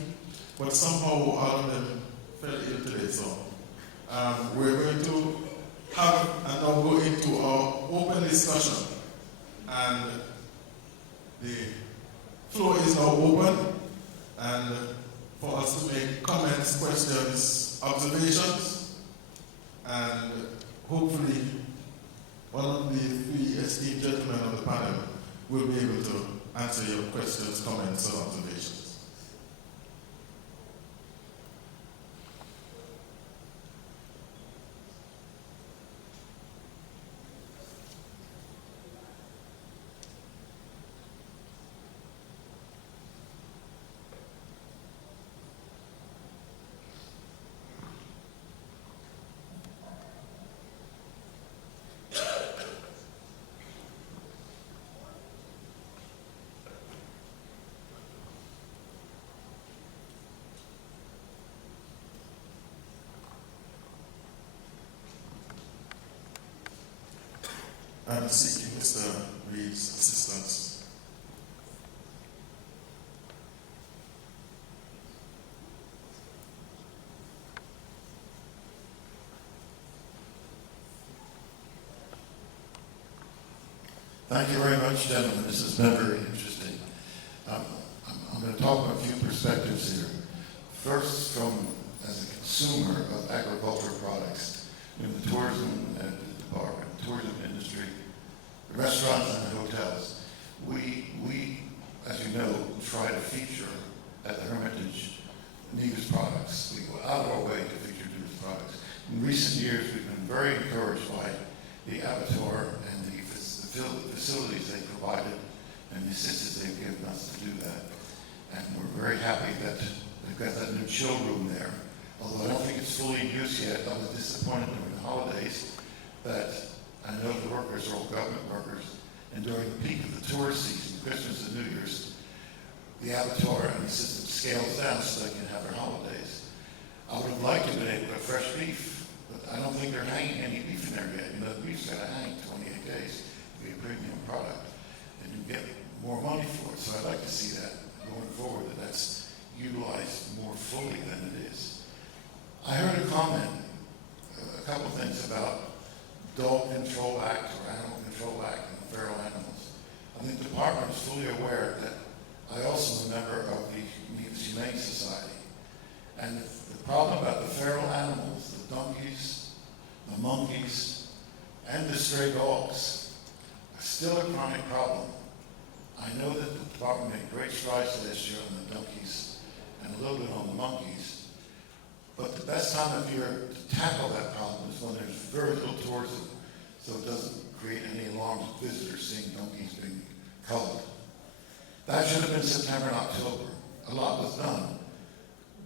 but somehow all of them fell ill today. So we're going to have and now go into our open discussion, and the floor is now open, and for us to make comments, questions, observations, and hopefully one of the three esteemed gentlemen on the panel will be able to answer your questions, comments, or observations. I'm seeking Mr. Reed's assistance. Thank you very much, gentlemen. This has been very interesting. I'm going to talk about a few perspectives here. First, as a consumer of agricultural products in the tourism department, tourism industry, the restaurants and the hotels, we, as you know, try to feature at the Hermitage NIA's products. We go out of our way to feature NIA's products. In recent years, we've been very encouraged by the abattoir and the facilities they provided and the assistance they've given us to do that. And we're very happy that they've got that new chill room there. Although I don't think it's fully in use yet, I was disappointed during the holidays that I know the workers are all government workers, and during the peak of the tourist season, Christmas and New Year's, the abattoir and the system scales down so they can have their holidays. I would have liked to have been able to have fresh beef, but I don't think they're hanging any beef in there yet. You know, the beef's got to hang 28 days to be a premium product, and you get more money for it. So I'd like to see that going forward, that's utilized more fully than it is. I heard a comment, a couple of things about Dog Control Act or Animal Control Act and feral animals. I think the department is fully aware that I also am a member of the Humane Society. And the problem about the feral animals, the donkeys, the monkeys, and the stray dogs, are still a chronic problem. I know that the department made great strides last year on the donkeys and a little bit on the monkeys. But the best time of year to tackle that problem is when there's very little tourism, so it doesn't create any alarms with visitors seeing donkeys being culled. That should have been September and October. A lot was done,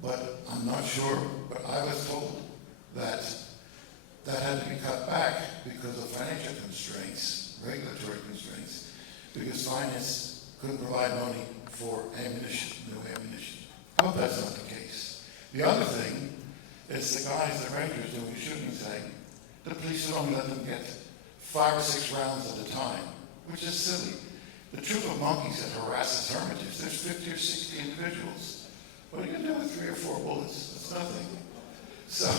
but I'm not sure, but I was told that that had to be cut back because of financial constraints, regulatory constraints, because finance couldn't provide money for ammunition, new ammunition. I hope that's not the case. The other thing is the guys, the rangers doing the shooting saying, the police would only let them get 5 or 6 rounds at a time, which is silly. The troop of monkeys that harasses Hermitage, there's 50 or 60 individuals. What are you going to do with 3 or 4 bullets? It's nothing. So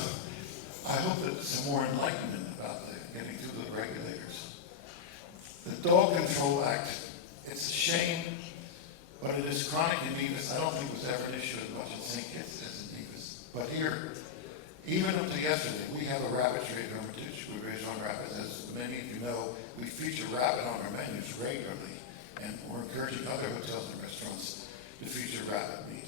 I hope that there's some more enlightenment about getting through the regulators. The Dog Control Act, it's a shame, but it is chronic in Nevis. I don't think it was ever an issue as much as St. Kitts as in Nevis. But here Even up to yesterday, we have a rabbitry at Hermitage. We raise our rabbits. As many of you know, we feature rabbit on our menus regularly, and we're encouraging other hotels and restaurants to feature rabbit meat.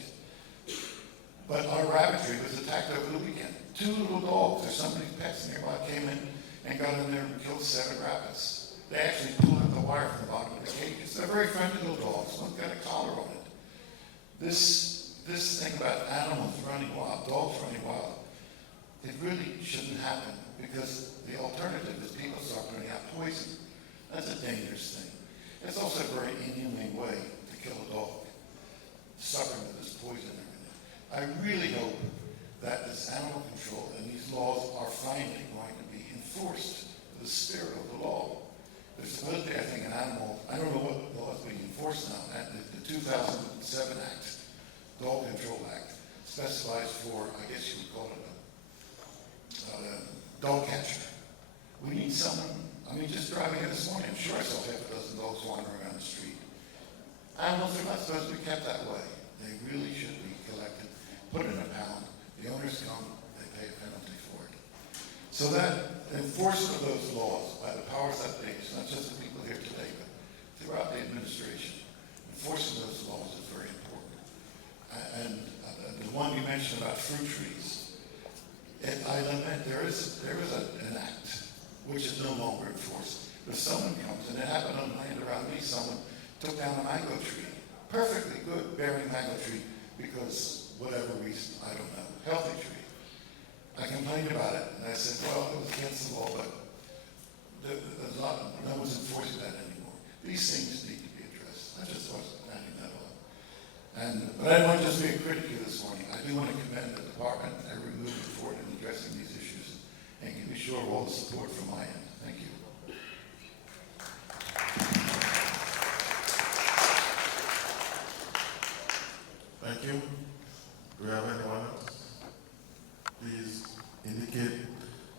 But our rabbitry was attacked over the weekend. 2 little dogs or somebody's pets nearby came in and got in there and killed 7 rabbits. They actually pulled out the wire from the bottom of the cages. They're very friendly little dogs. One's got a collar on it. This thing about animals running wild, dogs running wild, it really shouldn't happen, because the alternative is people start running out poison. That's a dangerous thing. It's also a very inhumane way to kill a dog, suffering with this poison and everything. I really hope that this animal control and these laws are finally going to be enforced with the spirit of the law. There's supposed to be, I think, an animal, I don't know what law is being enforced now. The 2007 Act, Dog Control Act, specifies for, I guess you would call it a dog catcher. We need someone, just driving here this morning, I'm sure I saw half a dozen dogs wandering around the street. Animals are not supposed to be kept that way. They really should be collected, put in a pound. The owners come, they pay a penalty for it. So that enforcement of those laws by the powers that be, it's not just the people here today, but throughout the administration, enforcing those laws is very important. And the one you mentioned about fruit trees, I lament there is an act which is no longer enforced. If someone comes, and it happened on land around me, someone took down a mango tree, perfectly good bearing mango tree, because whatever reason, I don't know, healthy tree. I complained about it, and I said, well, it was against the law, but no one's enforcing that anymore. These things need to be addressed. I just wasn't adding that on. But I don't want to just be a critic here this morning. I do want to commend the department and every movement forward in addressing these issues, and can be sure of all the support from my end. Thank you. Thank you. Do we have anyone else? Please indicate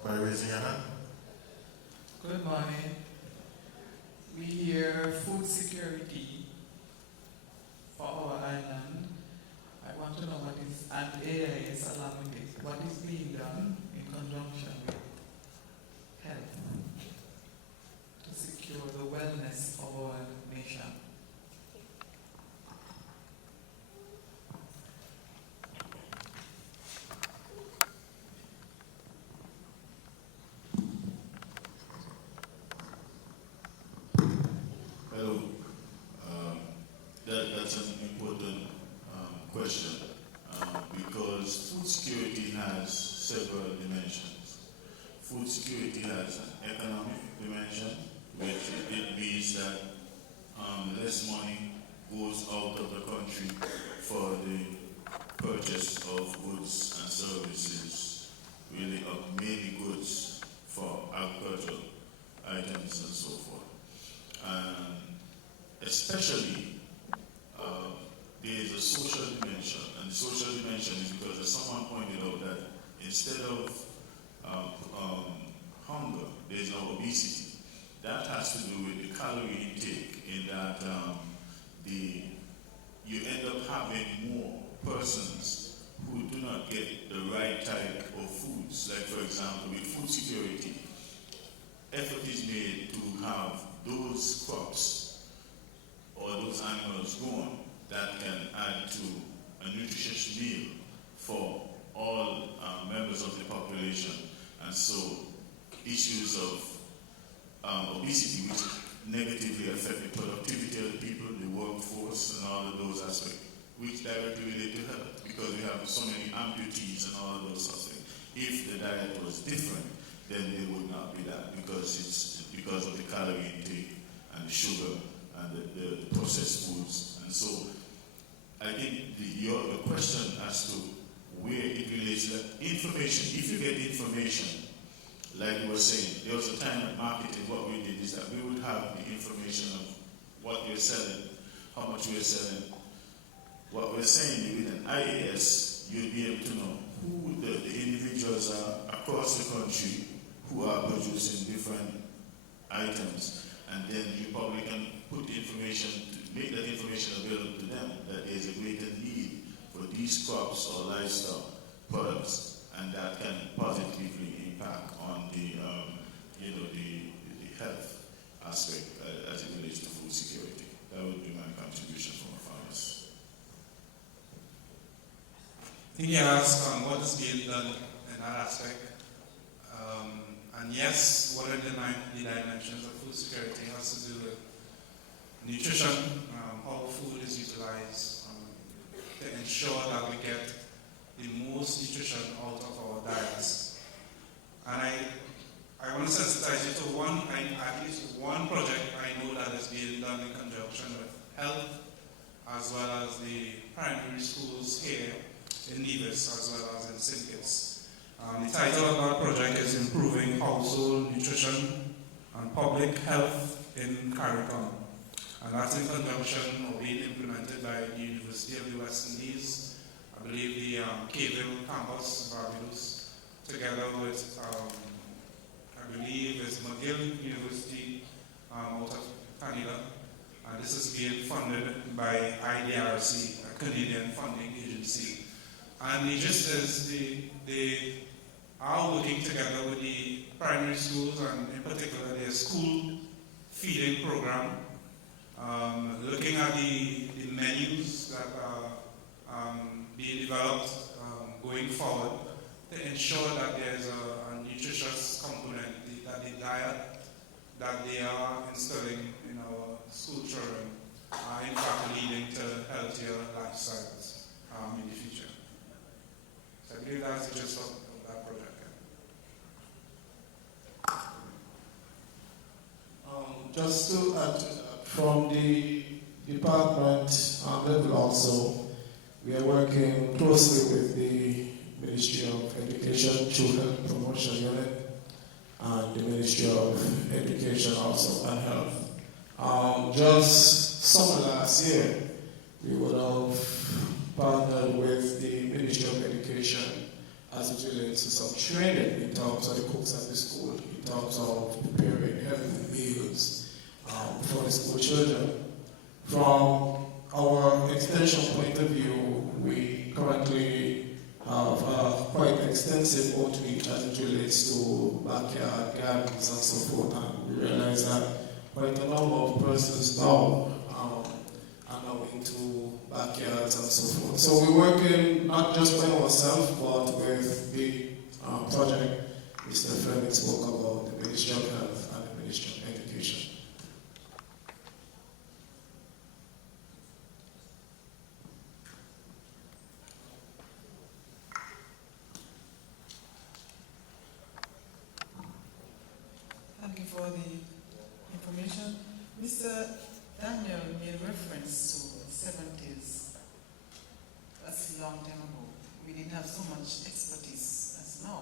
by raising your hand. Good morning. We hear food security for our island. I want to know what is, and AIS along with it, what is being done in conjunction with health to secure the wellness of our nation. Hello. That's an important question because food security has several dimensions. Food security has an economic dimension, which it means that less money goes out of the country for the purchase of goods and services, really mainly goods for agricultural items and so forth. And especially there is a social dimension, and the social dimension is because, as someone pointed out, that instead of hunger, there is now obesity. That has to do with the calorie intake, in that you end up having more persons who do not get the right type of foods. Like, for example, with food security, effort is made to have those crops or those animals grown that can add to a nutritious meal for all members of the population. And so issues of obesity, which negatively affect the productivity of the people, the workforce, and all of those aspects, which directly relate to health, because we have so many amputees and all of those sorts of things. If the diet was different, then there would not be that, because it's because of the calorie intake and the sugar and the processed foods. And so I think your question as to where it relates to information, if you get information, like you were saying, there was a time at marketing, what we did is that we would have the information of what we're selling, how much we're selling, what we're saying. With an IAS, you'll be able to know who the individuals are across the country who are producing different items, and then you probably can put the information, to make that information available to them, that there is a greater need for these crops or livestock products, and that that can positively impact on the health aspect as it relates to food security. That would be my contribution from farmers. I think you asked what is being done in that aspect. And yes, one of the dimensions of food security has to do with nutrition, how food is utilized to ensure that we get the most nutrition out of our diets. And I want to sensitize you to at least one project I know that is being done in conjunction with health, as well as the primary schools here in Nevis, as well as in St. Kitts. The title of that project is Improving Household Nutrition and Public Health in CARICOM. And that's in conjunction or being implemented by the University of the West Indies, I believe the Caville campus, Barbados, together with, I believe it's McGill University out of Canada. And this is being funded by IDRC, a Canadian funding agency. And the gist is they are working together with the primary schools, and in particular their school feeding program, looking at the menus that are being developed going forward to ensure that there's a nutritious component, that the diet that they are instilling in our school children are in fact leading to healthier lifestyles in the future. So I believe that's the gist of that project. Just to add to that, from the department level also, we are working closely with the Ministry of Education through Health Promotion Unit and the Ministry of Education also and Health. Just summer last year, we would have partnered with the Ministry of Education as it relates to some training in terms of the cooks at the school, in terms of preparing healthy meals for the school children. From our extension point of view, we currently have quite extensive outreach as it relates to backyard gardens and so forth, and we realize that quite a number of persons now are now into backyards and so forth. So we're working not just by ourselves, but with the project Mr. Fleming spoke about, the Ministry of Health and the Ministry of Education. Thank you for the information. Mr. Daniel made reference to the 70s. That's a long time ago. We didn't have so much expertise as now.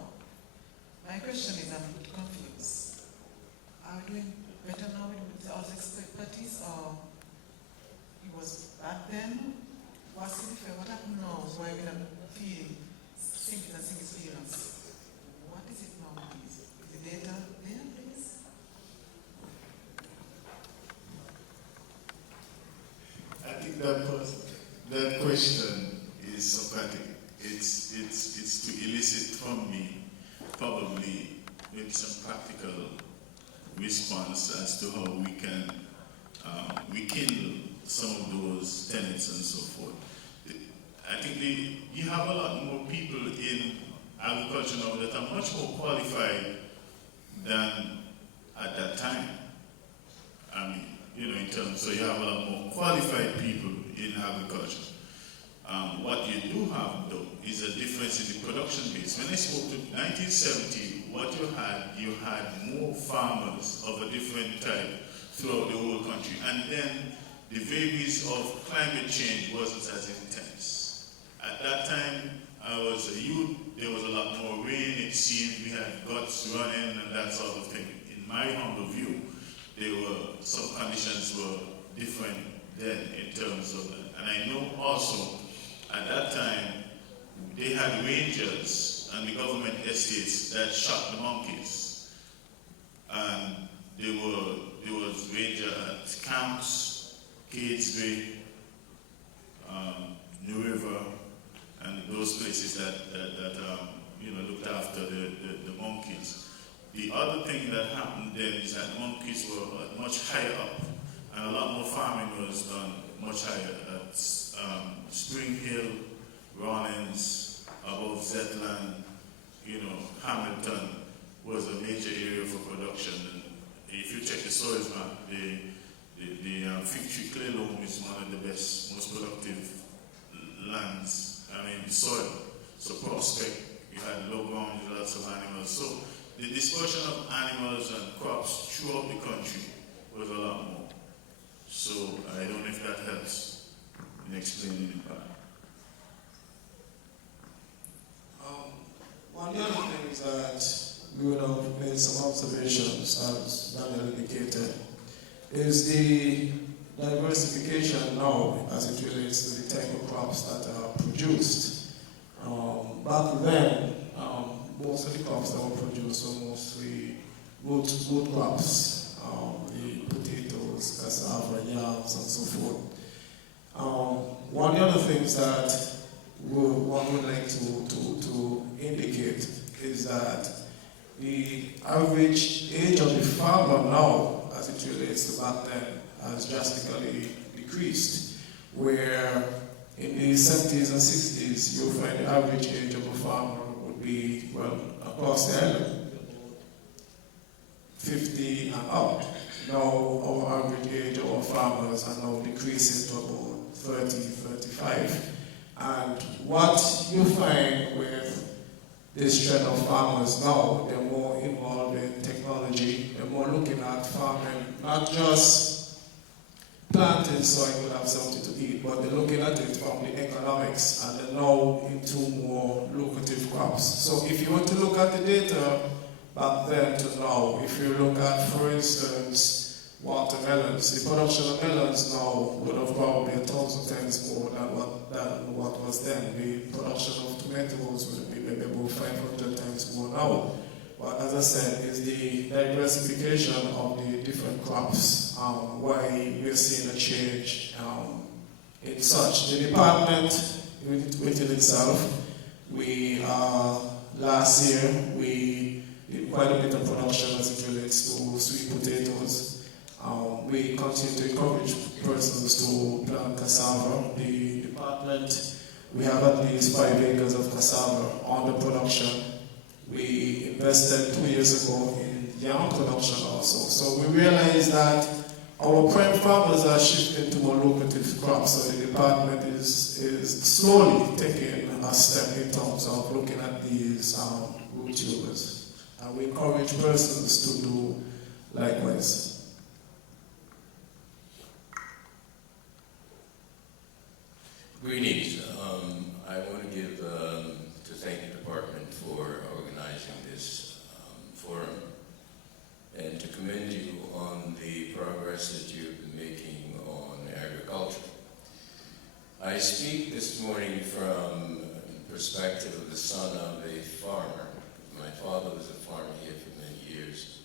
My question is, I'm a bit confused. Are we doing better now with our expertise, or it was back then? What's the difference? What happened now? Why we not feeling sinking and feeling us? What is it now, please? Is the data there, please? I think that question is Socratic. It's to elicit from me probably maybe some practical response as to how we can rekindle some of those tenets and so forth. I think you have a lot more people in agriculture now that are much more qualified than at that time. I mean, in terms, so you have a lot more qualified people in agriculture. What you do have, though, is a difference in the production base. When I spoke to 1970, what you had more farmers of a different type throughout the whole country. And then the vagaries of climate change wasn't as intense. At that time, I was a youth, there was a lot more rain, it seemed, we had guts running and that sort of thing. In my humble view, some conditions were different then in terms of that. And I know also, at that time, they had rangers and the government estates that shot the monkeys. And there was ranger at Camps, Cadesbury, New River, and those places that looked after the monkeys. The other thing that happened then is that monkeys were much higher up, and a lot more farming was done much higher at Spring Hill, Rawlins, above Zetland, Hamilton was a major area for production. And if you check the soils map, the Fig Tree Clay Loam is one of the best, most productive lands. The soil. So prospect, you had low ground, lots of animals. So the dispersion of animals and crops throughout the country was a lot more. So I don't know if that helps in explaining the part. One of the other things that we would have made some observations, as Daniel indicated, is the diversification now as it relates to the type of crops that are produced. Back then, most of the crops that were produced were mostly wood crops, the potatoes, cassava, yams, and so forth. One of the other things that one would like to indicate is that the average age of the farmer now, as it relates to back then, has drastically decreased, where in the 70s and 60s, you'll find the average age of a farmer would be, across the island, 50 and up. Now, our average age of our farmers are now decreasing to about 30, 35. And what you find with this trend of farmers now, they're more involved in technology, they're more looking at farming, not just planting so I could have something to eat, but they're looking at it from the economics, and they're now into more lucrative crops. So if you were to look at the data back then to now, if you look at, for instance, watermelons, the production of melons now would have probably 1,000 times more than what was then. The production of tomatoes would be maybe about 500 times more now. But as I said, it's the diversification of the different crops why we're seeing a change in such. The department within itself, last year we did quite a bit of production as it relates to sweet potatoes. We continue to encourage persons to plant cassava. The department, we have at least 5 acres of cassava on the production. We invested 2 years ago in yam production also. So we realized that our prime farmers are shifting to more lucrative crops. So the department is slowly taking a step in terms of looking at these root tubers. And we encourage persons to do likewise. Greetings. I want to thank the department for organizing this forum and to commend you on the progress that you've been making on agriculture. I speak this morning from the perspective of the son of a farmer. My father was a farmer here for many years,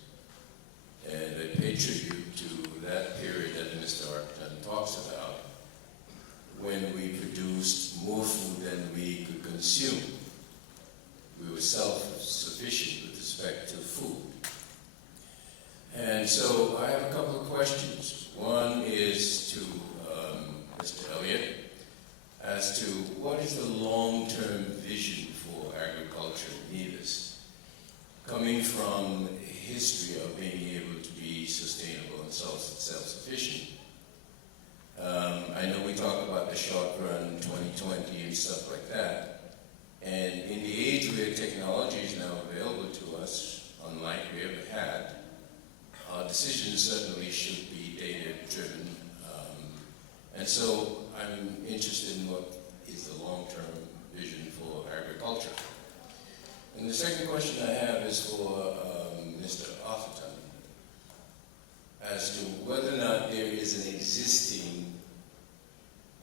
and I pay tribute to that period that Mr. Arpton talks about, when we produced more food than we could consume. We were self-sufficient with respect to food. And so I have a couple of questions. One is to Mr. Elliott as to what is the long-term vision for agriculture in Nevis, coming from a history of being able to be sustainable and self-sufficient. I know we talk about the short run, 2020 and stuff like that. And in the age where technology is now available to us, unlike we ever had, our decisions certainly should be data-driven. And so I'm interested in what is the long-term vision for agriculture. And the second question I have is for Mr. Atherton, as to whether or not there is an existing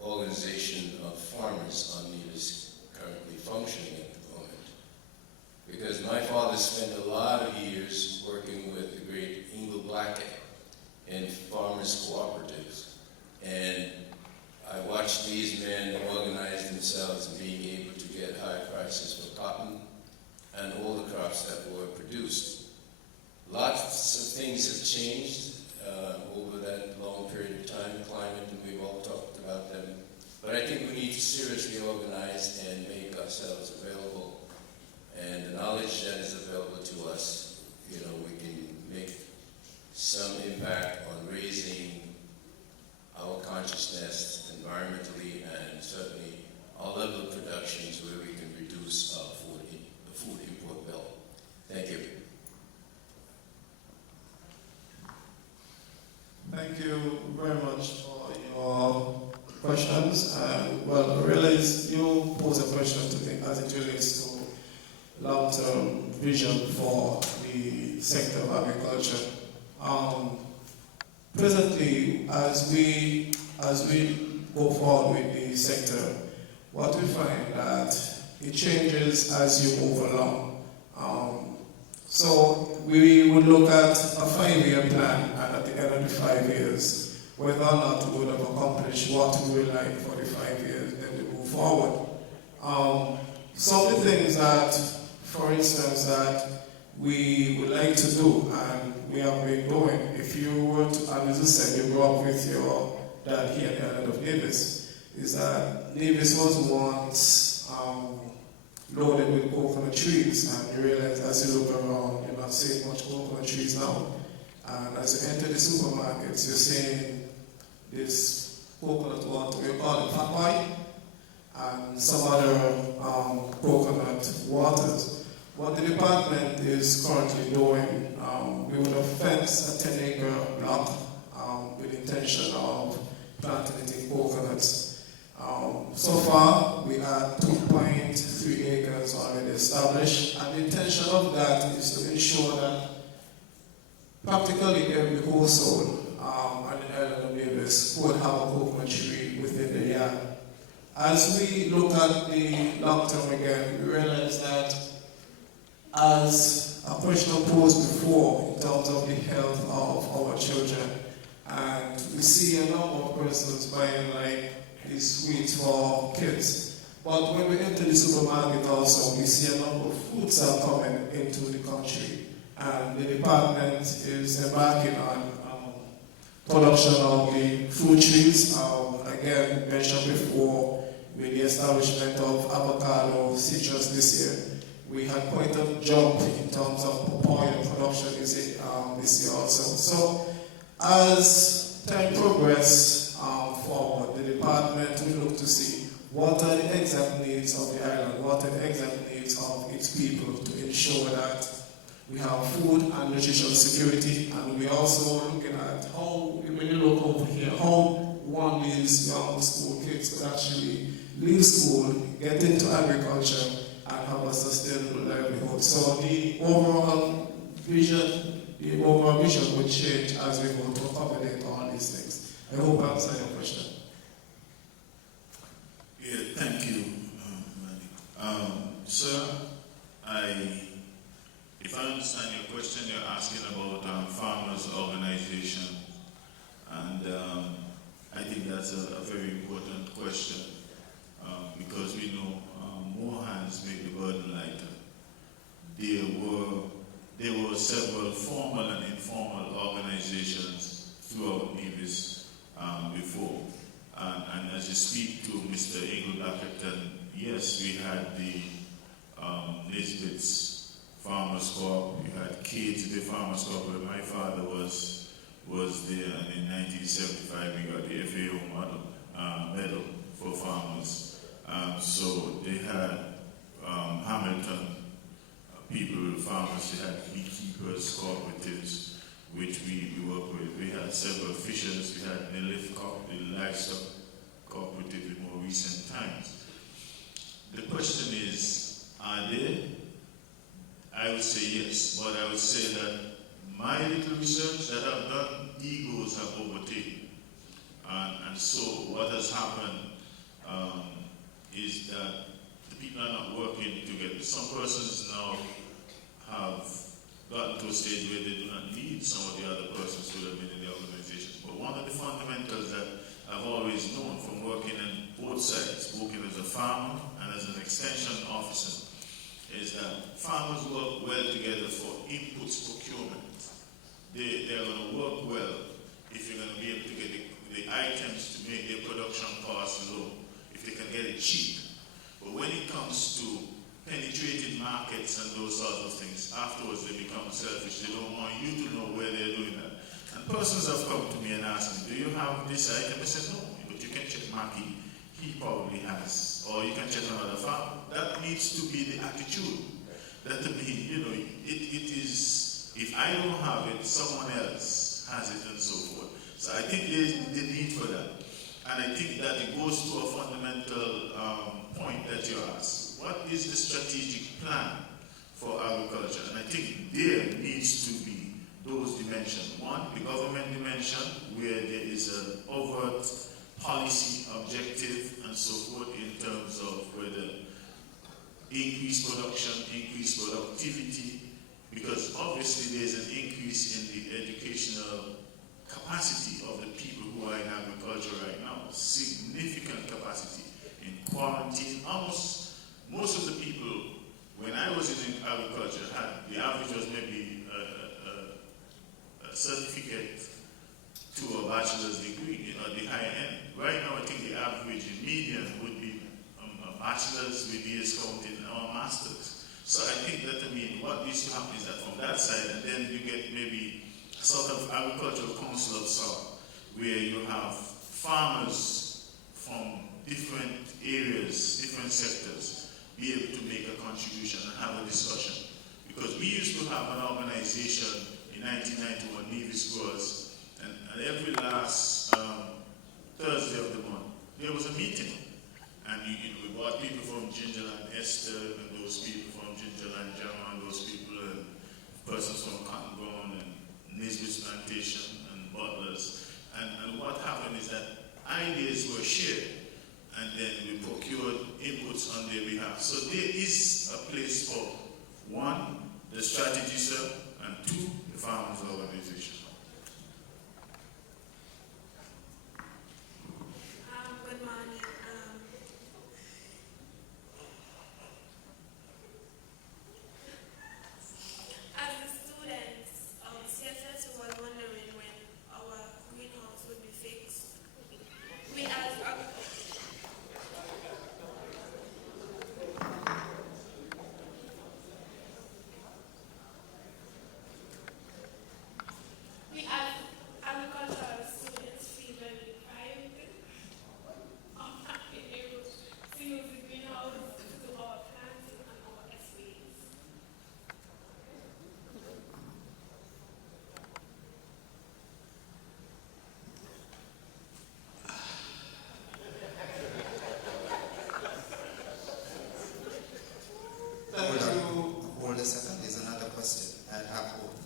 organization of farmers on Nevis currently functioning at the moment. Because my father spent a lot of years working with the great Ingle Blackett in farmers cooperatives. And I watched these men organize themselves and being able to get high prices for cotton crops that were produced. Lots of things have changed over that long period of time, climate, and we've all talked about them. But I think we need to seriously organize and make ourselves available. And the knowledge that is available to us, we can make some impact on raising our consciousness environmentally and certainly our level of productions where we can reduce our food import bill. Thank you. Thank you very much for your questions. Well, I realize you pose a question to me as it relates to long-term vision for the sector of agriculture. Presently, as we go forward with the sector, what we find that it changes as you move along. So we would look at a 5-year plan, and at the end of the 5 years, whether or not we would have accomplished what we would like for the 5 years, then we move forward. Some of the things that, for instance, that we would like to do, and we have been doing, if you were to, and as you said, you grew up with your dad here at the island of Nevis, is that Nevis was once loaded with coconut trees, and you realize as you look around, you're not seeing much coconut trees now. And as you enter the supermarkets, you're seeing this coconut water, we call it papai, and some other coconut waters. What the department is currently doing, we would have fenced a 10-acre block with the intention of planting it in coconuts. So far, we are 2.3 acres already established, and the intention of that is to ensure that practically every household on the island of Nevis would have a coconut tree within the yard. As we look at the long term again, we realize that as a question posed before in terms of the health of our children, and we see a number of persons buying like these sweets for kids. But when we enter the supermarket also, we see a number of foods are coming into the country. And the department is embarking on production of the fruit trees. Again, mentioned before, with the establishment of avocado, citrus this year. We had quite a jump in terms of papaya production this year also. So as time progresses forward, the department will look to see what are the exact needs of the island, what are the exact needs of its people to ensure that we have food and nutritional security, and we also looking at how, when you look over here, how one of these young school kids could actually leave school, get into agriculture, and have a sustainable livelihood. So the overall vision would change as we go to accommodate all these things. I hope I answered your question. Yeah, thank you, Manny. Sir, if I understand your question, you're asking about farmers' organization, and I think that's a very important question because we know more hands make the burden lighter. There were several formal and informal organizations throughout Nevis before. And as you speak to Mr. Ingle Blackington, yes, we had the Nisbet's Farmers Co-op, we had Kids the Farmers Co-op, where my father was there, and in 1975 we got the FAO medal for farmers. So they had Hamilton people, farmers, they had beekeepers, cooperatives, which we work with. We had several fishers, we had the livestock cooperative in more recent times. The question is, are there? I would say yes, but I would say that my little research that I've done, egos have overtaken. And so what has happened is that the people are not working together. Some persons now have gotten to a stage where they do not need some of the other persons who have been in the organization. But one of the fundamentals that I've always known from working on both sides, working as a farmer and as an extension officer, is that farmers work well together for inputs procurement. They're going to work well if you're going to be able to get the items to make their production costs low, if they can get it cheap. But when it comes to penetrating markets and those sorts of things, afterwards they become selfish. They don't want you to know where they're doing that. And persons have come to me and asked me, do you have this item? I said, no, but you can check Maki. He probably has. Or you can check another farm. That needs to be the attitude. That to me, it is, if I don't have it, someone else has it and so forth. So I think there's the need for that. And I think that it goes to a fundamental point that you asked. What is the strategic plan for agriculture? And I think there needs to be those dimensions. One, the government dimension, where there is an overt policy objective and so forth in terms of whether increased production, increased productivity, because obviously there's an increase in the educational capacity of the people who are in agriculture right now, significant capacity. In quarantine, almost most of the people, when I was in agriculture, had the average was maybe a certificate to a bachelor's degree, the higher end. Right now, I think the average median would be a bachelor's with years counting or master's. So I think that, what needs to happen is that from that side, and then you get maybe a sort of agricultural council of sort, where you have farmers from different areas, different sectors, be able to make a contribution and have a discussion. Because we used to have an organization in 1991, Nevis Growers, and every last Thursday of the month, there was a meeting. And we brought people from Gingerland, Esther, and those people from Gingerland, Jama, and those people, and persons from Cotton Ground, and Nisbet's Plantation, and Butlers. And what happened is that ideas were shared, and then we procured inputs on their behalf. So there is a place for, one, the strategy cell, and two, the farmers' organization. Good morning. As the students of CSS, we were wondering when our greenhouse would be fixed. We as agricultural students feel very deprived of not being able to use the greenhouse to do our planting and our essays. Hold a second, there's another question. I'll have both.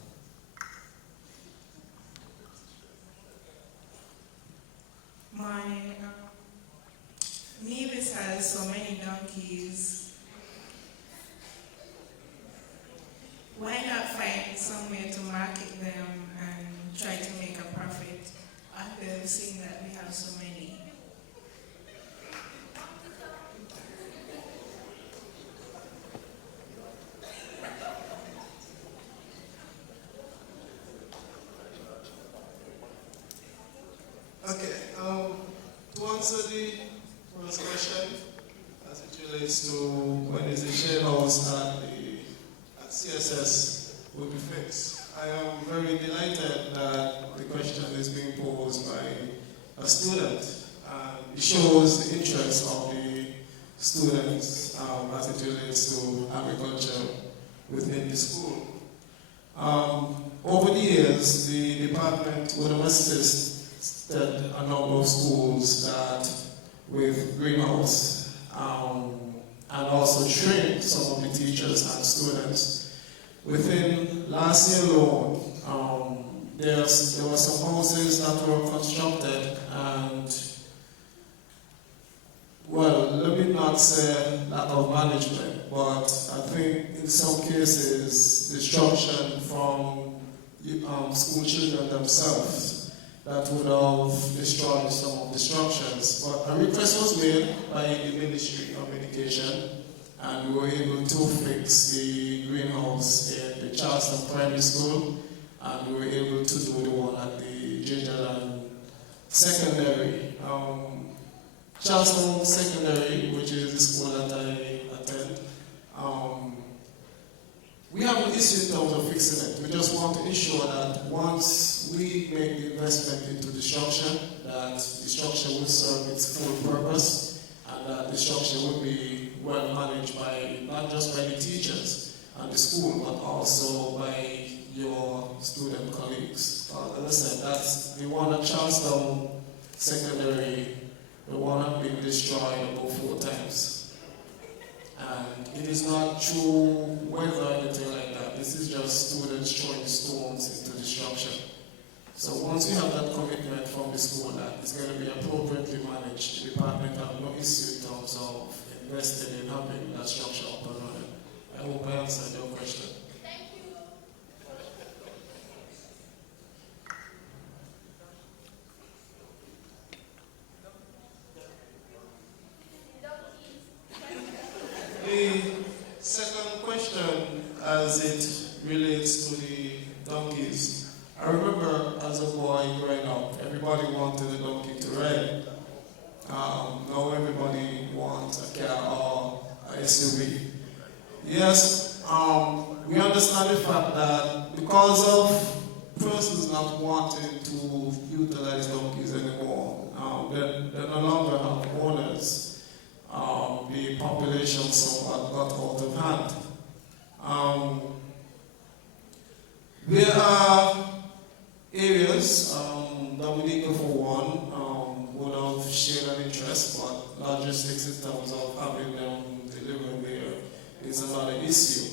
My Nevis has so many donkeys. Why not find somewhere to market them and try to make a profit after seeing that we have so many? Okay, to answer the first question, as it relates to when is the share house at CSS will be fixed, I am very delighted that the question is being posed by a student. It shows the interest of the students as it relates to agriculture within the school. Over the years, the department would have assisted a number of schools that with greenhouse and also trained some of the teachers and students. Within last year alone, there were some houses that were constructed and, well, let me not say lack of management, but I think in some cases, destruction from school children themselves that would have destroyed some of the structures. But a request was made by the Ministry of Education, and we were able to fix the greenhouse in the Charleston Primary School, and we were able to do the one at the Gingerland Secondary. Charleston Secondary, which is the school that I attend, we have an issue in terms of fixing it. We just want to ensure that once we make the investment into the structure, that the structure will serve its full purpose, and that the structure will be well managed by, not just by the teachers and the school, but also by your student colleagues. As I said, that's the one at Charleston Secondary, the one that been destroyed about 4 times. And it is not true weather or anything like that. This is just students throwing stones into the structure. So once we have that commitment from the school that it's going to be appropriately managed, the department have no issue in terms of investing in having that structure up and running. I hope I answered your question. The second question, as it relates to the donkeys, I remember as a boy growing up, everybody wanted a donkey to ride. Now everybody wants a car or a SUV. Yes, we understand the fact that because of persons not wanting to utilize donkeys anymore, they no longer have owners. The population somewhat got out of hand. There are areas, Dominica for one, would have shared an interest, but logistics in terms of having them delivered there is another issue.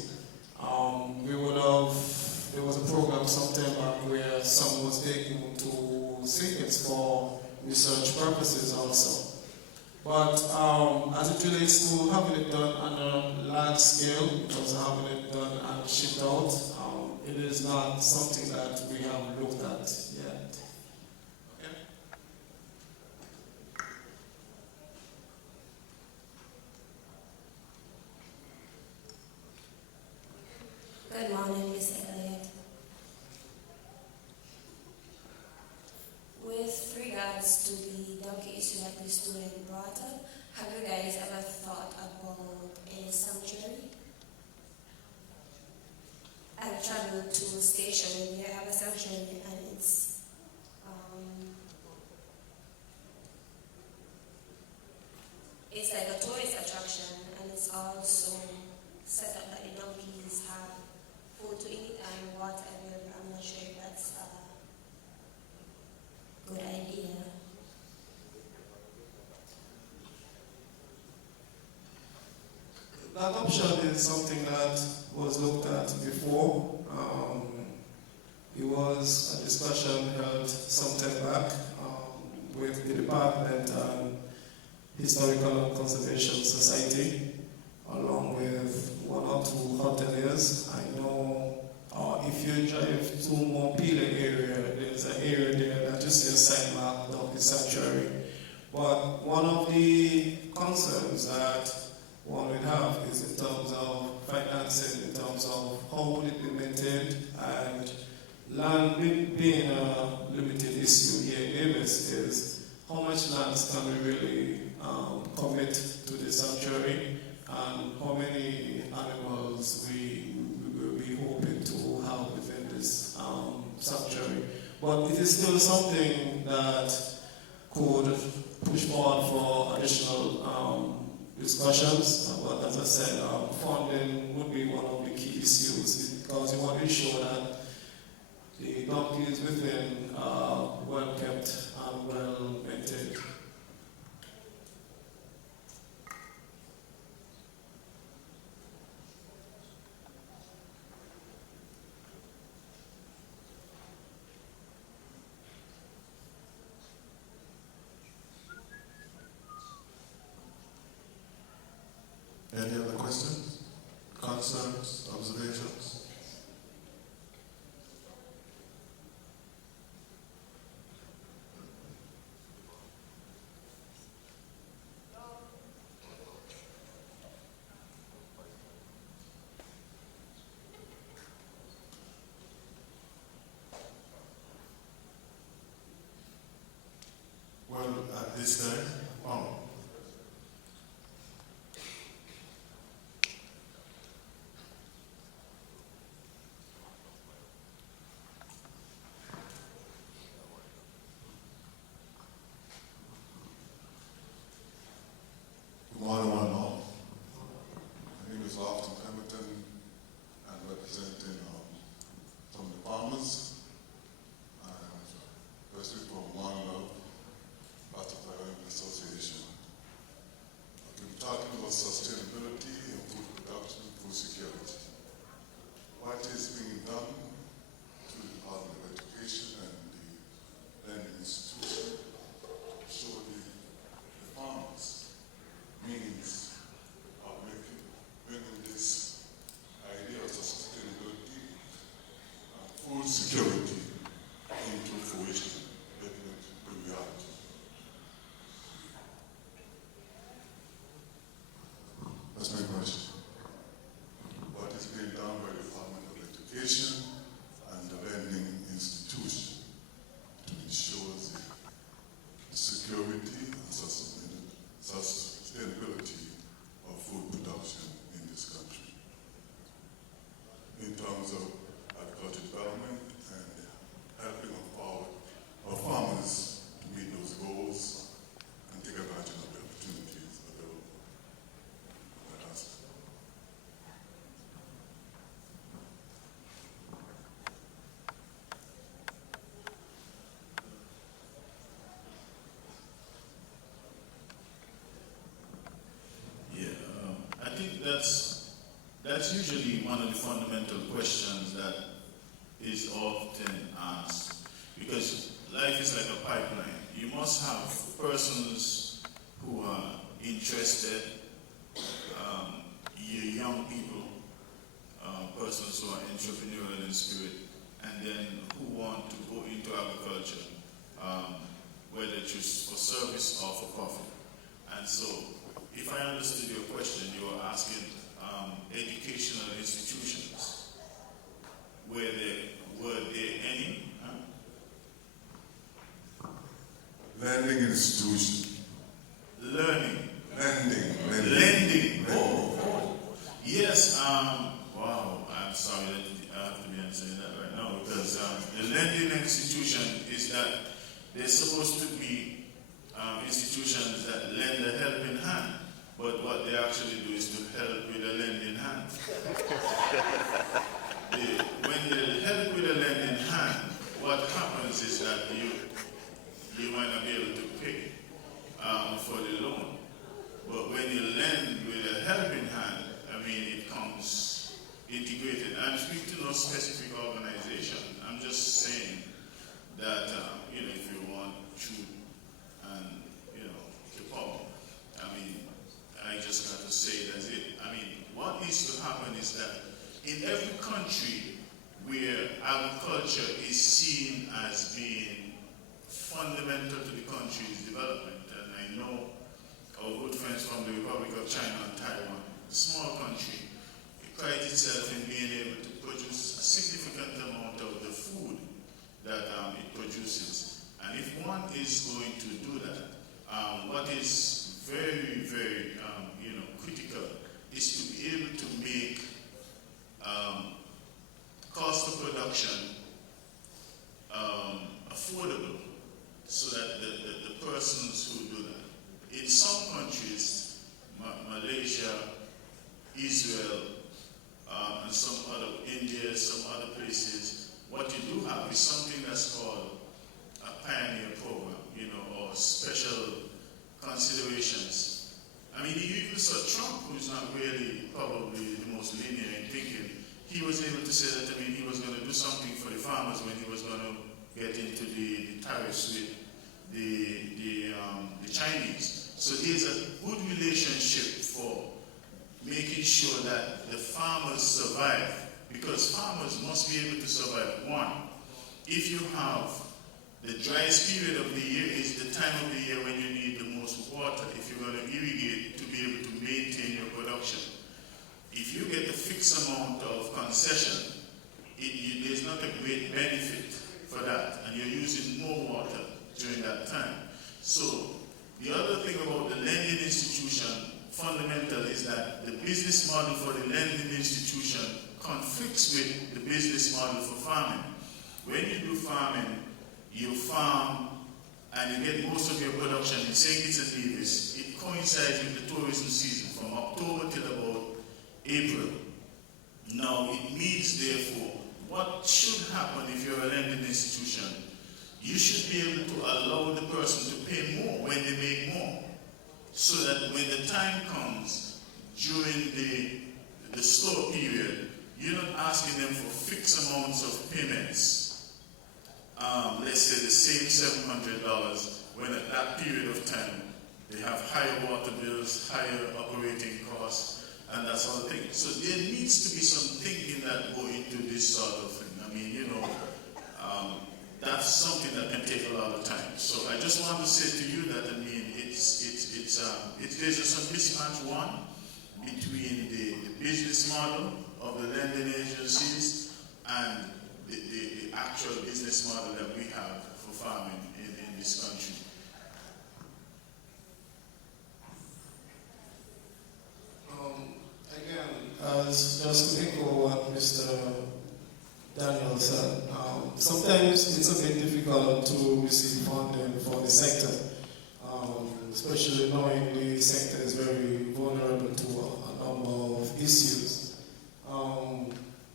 There was a program sometime back where some was taken to Sickets for research purposes also. But as it relates to having it done on a large scale, because having it done and shipped out, it is not something that we have looked at yet. Okay? Good morning, Mr. Elliott. With regards to the donkey issue that the student brought up, have you guys ever thought about a sanctuary? I've traveled to a station and they have a sanctuary, and it's like a tourist attraction, and it's also set up that the donkeys have food to eat and water available. I'm not sure if that's a good idea. That option is something that was looked at before. It was a discussion held some time back with the department and Historical and Conservation Society, along with 1 or 2 hoteliers. I know if you drive to Montpelier area, there's an area there that you see a sign marked Donkey Sanctuary. But one of the concerns that one would have is in terms of financing, in terms of how would it be maintained, and land being a limited issue here in Davis is how much lands can we really commit to the sanctuary, and how many animals we will be hoping to have within this sanctuary. But it is still something that could push forward for additional discussions, but as I said, funding would be one of the key issues, because you want to ensure that the donkeys within are well kept and well maintained. Any other questions, concerns, observations? regulation and the lending institution to ensure the security and sustainability of food production in this country in terms of agricultural development and helping empower our farmers to meet those goals and take advantage of the opportunities available. I think that's usually one of the fundamental questions that is often asked, because life is like a pipeline. You must have persons who are interested, young people, persons who are entrepreneurial in spirit, and then who want to go into agriculture, whether it's for service or for profit. And so, if I understood your question, you were asking educational institutions. Were there any? Lending institution. Learning. Lending. Oh. Yes. Wow. I'm sorry that I have to be answering that right now, because the lending institution is that they're supposed to be institutions that lend a helping hand, but what they actually do is to help with a lending hand. When they help with a lending hand, what happens is that you might not be able to pay for the loan. But when you lend with a helping hand, it comes integrated. I'm speaking to no specific organization. I'm just saying that, if you want truth and, the power, I just got to say it as it. What needs to happen is that in every country where agriculture is seen as being fundamental to the country's development, and I know our good friends from the Republic of China and Taiwan, a small country, it prides itself in being able to produce a significant amount of the food that it produces. And if one is going to do that, what is very, very critical is to be able to make cost of production affordable, so that the persons who do that. In some countries, Malaysia, Israel, and some other, India, some other places, what you do have is something that's called a pioneer program, or special considerations. You even saw Trump, who's not really probably the most linear in thinking. He was able to say that, he was going to do something for the farmers when he was going to get into the tariffs with the Chinese. So there's a good relationship for making sure that the farmers survive, because farmers must be able to survive. One, if you have the driest period of the year is the time of the year when you need the most water if you're going to irrigate to be able to maintain your production. If you get a fixed amount of concession, there's not a great benefit for that, and you're using more water during that time. So the other thing about the lending institution, fundamental, is that the business model for the lending institution conflicts with the business model for farming. When you do farming, you farm and you get most of your production in St. Kitts and Nevis. It coincides with the tourism season from October till about April. Now, it means, therefore, what should happen if you're a lending institution? You should be able to allow the person to pay more when they make more, so that when the time comes during the slow period, you're not asking them for fixed amounts of payments. Let's say the same $700, when at that period of time they have higher water bills, higher operating costs, and that sort of thing. So there needs to be some thinking that go into this sort of thing. That's something that can take a lot of time. So I just want to say to you that there's just a mismatch, between the business model of the lending agencies and actual business model that we have for farming in this country. Again, just to echo what Mr. Daniel said, sometimes it's a bit difficult to receive funding for the sector, especially knowing the sector is very vulnerable to a number of issues.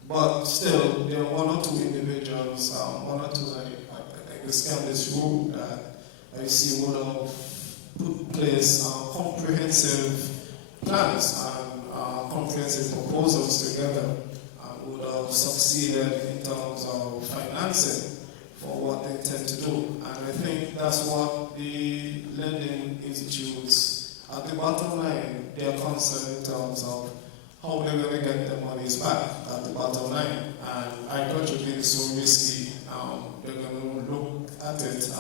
But still, there are one or two individuals, one or two, I guess, in this room that I see would have put in place comprehensive plans and comprehensive proposals together and would have succeeded in terms of financing for what they intend to do. And I think that's what the lending institutes, at the bottom line, they are concerned in terms of how they're going to get their monies back at the bottom line. And agriculture being so risky, they're going to look at it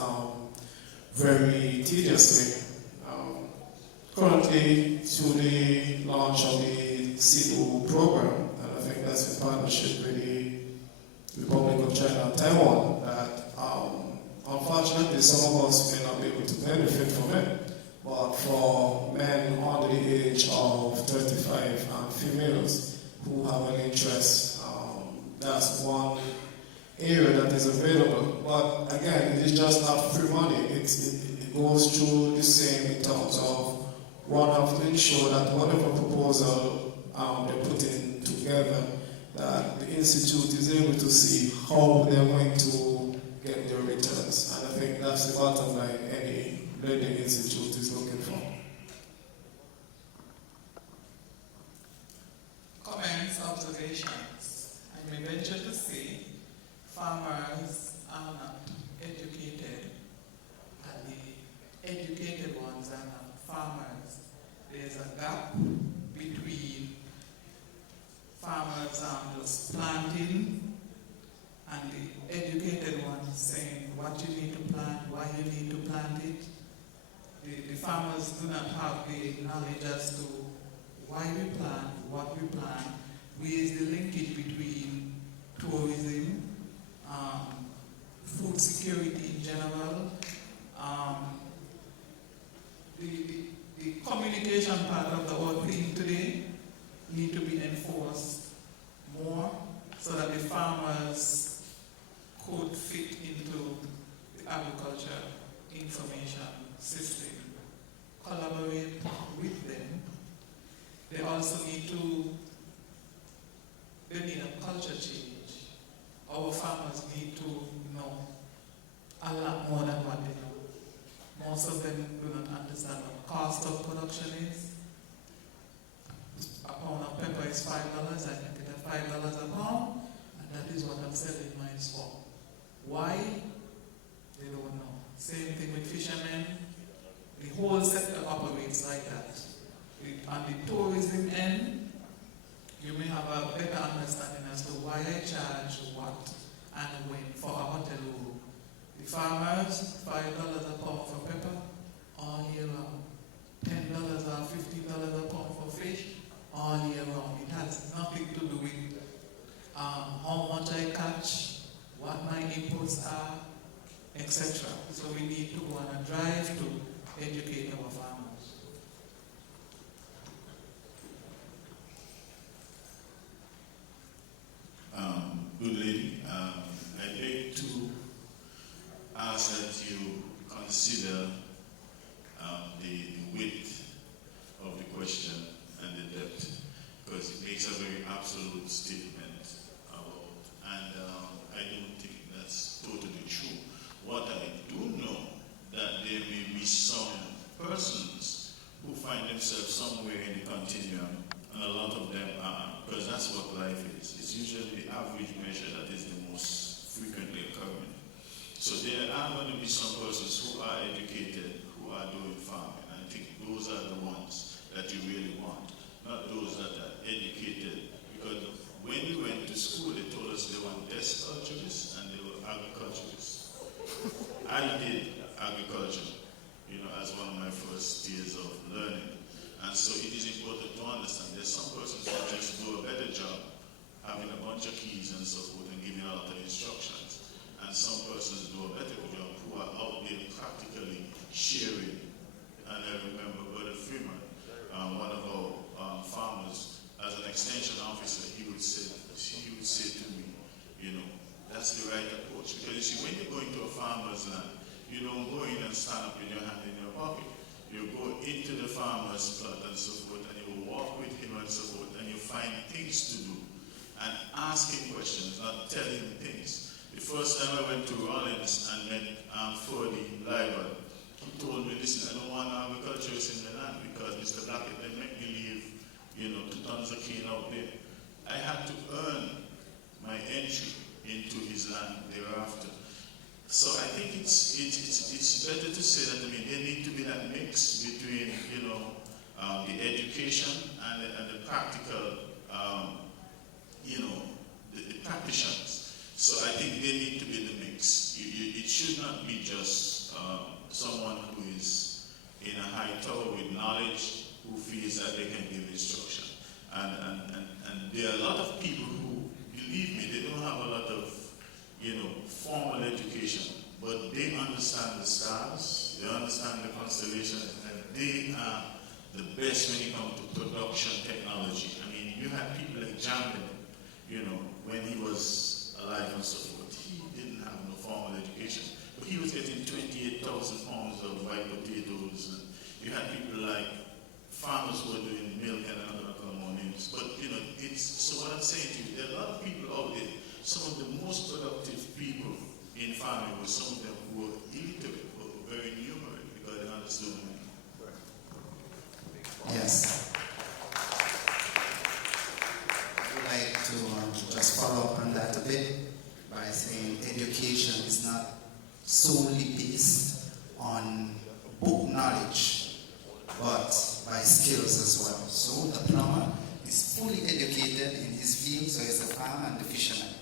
very tediously. Currently, through the launch of the CIDO program, and I think that's in partnership with the Republic of China and Taiwan, that unfortunately some of us may not be able to benefit from it, but for men under the age of 35 and females who have an interest, that's one area that is available. But again, it is just not free money. It goes through the same in terms of one have to ensure that whatever proposal they're putting together, that the institute is able to see how they're going to get their returns. And I think that's the bottom line any lending institute is looking for. Comments, observations. I may venture to say farmers are not educated, and the educated ones are not farmers. There's a gap between farmers just planting and the educated ones saying what you need to plant, why you need to plant it. The farmers do not have the knowledge as to why we plant, what we plant, where is the linkage between tourism, food security in general, the communication part of the whole thing today need to be enforced more so that the farmers could fit into the agriculture information system, collaborate with them. They also need a culture change. Our farmers need to know a lot more than what they know. Most of them do not understand what cost of production is. A pound of pepper is $5, I can get at $5 a pound, and that is what I'm selling mine for. Why? They don't know. Same thing with fishermen. The whole sector operates like that. On the tourism end, you may have a better understanding as to why I charge what and when for a hotel room. The farmers, $5 a pound for pepper all year round. $10 or $15 a pound for fish all year round. It has nothing to do with how much I catch, what my inputs are, etc. So we need to go on a drive to educate our farmers. Good lady, I'd like to ask that you consider the width of the question and the depth, because it makes a very absolute statement about, and I don't think that's totally true. What I do know, that there may be some persons who find themselves somewhere in the continuum, and a lot of them are, because that's what life is. It's usually the average measure that is the most frequently occurring. So there are going to be some persons who are educated, who are doing farming. I think those are the ones that you really want, not those that are educated. Because when we went to school, they told us they were desk culturists and they were agriculturists. I did agriculture, as one of my first years of learning. And so it is important to understand there's some persons who just do a better job having a bunch of keys and so forth and giving a lot of instructions. some persons do a better job who are out there practically sharing. And I remember Brother Freeman, one of our farmers, as an extension officer, he would say to me, you know, that's the right approach. Because you see, when you go into a farmer's land, you don't go in and stand up with your hand in your pocket. You go into the farmer's plot and so forth, and you walk with him and so forth, and you find things to do and ask him questions, not tell him things. The first time I went to Rollins and met Fordy Liban, he told me, listen, I don't want agriculturists in the land because Mr. Blackett, they make me leave, you know, 2 tons of cane out there. I had to earn my entry into his land thereafter. So I think it's better to say that, I mean, there need to be that mix between, you know, the education and the practical, you know, the practitioners. So I think they need to be the mix. It should not be just someone who is in a high tower with knowledge who feels that they can give instruction. And there are a lot of people who, believe me, they don't have a lot of, you know, formal education, but they understand the stars, they understand the constellations, and they are the best when it comes to production technology. I mean, you had people like Jamden, you know, when he was alive and so forth, he didn't have no formal education, but he was getting 28,000 pounds of white potatoes, and you had people like farmers who were doing milk and other commodities. But, you know, so what I'm saying to you, there are a lot of people out there. Some of the most productive people in farming were some of them who were illiterate, but were very numerate because they understood money. Yes. I would like to just follow up on that a bit by saying education is not solely based on book knowledge, but by skills as well. So the plumber is fully educated in his field, so he's a farmer and a fisherman.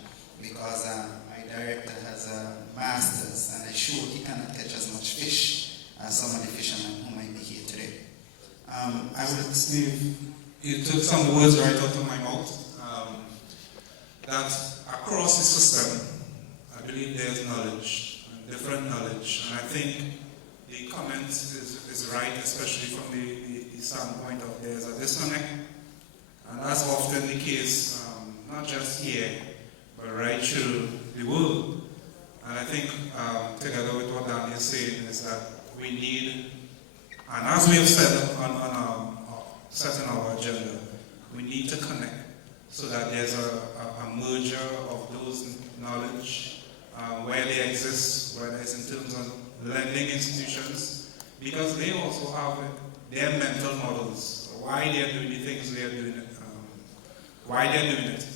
Because my director has a master's, and I'm sure he cannot catch as much fish as some of the fishermen who might be here today. I would Steve, you took some words right out of my mouth. That across the system, I believe there's knowledge, different knowledge, and I think the comment is right, especially from the standpoint of there's a disconnect, and that's often the case, not just here, but right through the world. And I think, together with what Dan is saying, is that we need, and as we have said on setting our agenda, we need to connect so that there's a merger of those knowledge where they exist, whether it's in terms of lending institutions, because they also have their mental models, why they're doing the things they're doing, why they're doing it,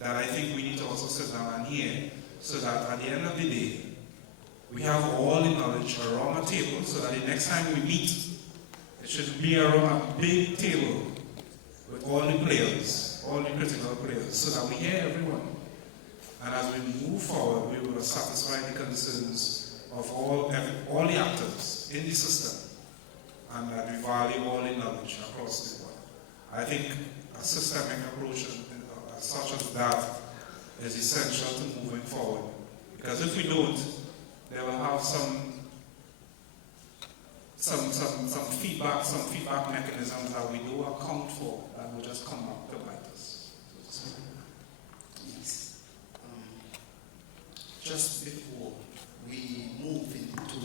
that I think we need to also sit down and hear, so that at the end of the day, we have all the knowledge around a table, so that the next time we meet, it should be around a big table with all the players, all the critical players, so that we hear everyone. And as we move forward, we will satisfy the concerns of all the actors in the system, and that we value all the knowledge across the board. I think a systemic approach such as that is essential to moving forward. Because if we don't, they will have some feedback mechanisms that we do account for that will just come back to bite us. Yes. Just before we move into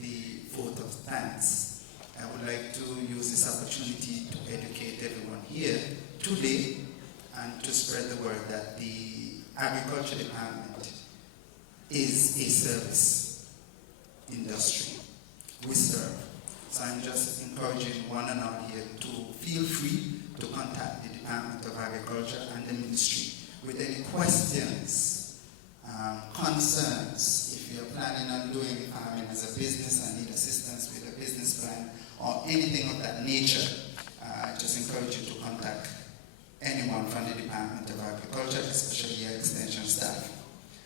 the vote of thanks, I would like to use this opportunity to educate everyone here today and to spread the word that the Agriculture Department is a service industry. We serve. So I'm just encouraging one and all here to feel free to contact the Department of Agriculture and the Ministry with any questions, concerns. If you're planning on doing farming as a business and need assistance with a business plan or anything of that nature, I just encourage you to contact anyone from the Department of Agriculture, especially your extension staff.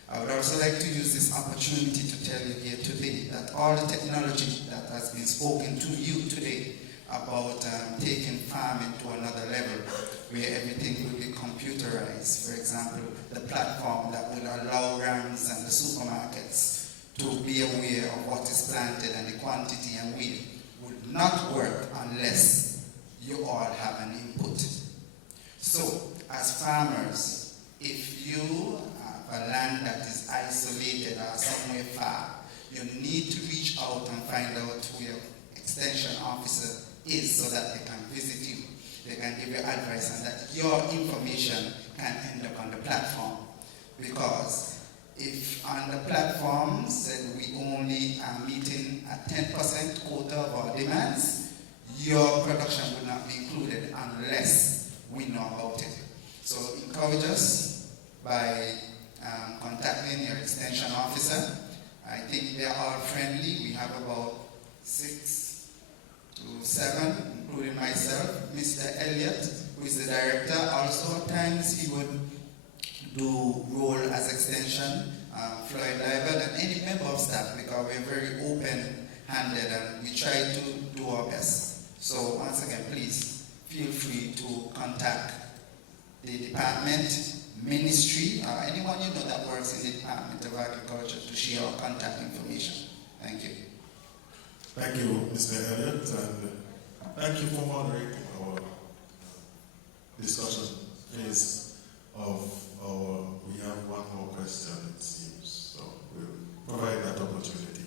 I would also like to use this opportunity to tell you here today that all the technology that has been spoken to you today about taking farming to another level, where everything will be computerized. For example, the platform that will allow RAMs and the supermarkets to be aware of what is planted and the quantity and weight would not work unless you all have an input. So, as farmers, if you have a land that is isolated or somewhere far, you need to reach out and find out who your extension officer is so that they can visit you, they can give you advice, and that your information can end up on the platform. Because if on the platforms that we only are meeting a 10% quota of our demands, your production will not be included unless we know about it. So encourage us by contacting your extension officer. I think they are all friendly. We have about 6 to 7, including myself. Mr. Elliott, who is the director, also at times he would do role as extension, Floyd Libel, and any member of staff, because we're very open-handed and we try to do our best. So once again, please feel free to contact the department, ministry, or anyone you know that works in the Department of Agriculture to share our contact information. Thank you. Thank you, Mr. Elliott, and thank you for moderating our discussion phase of our, we have one more question it seems, so we'll provide that opportunity.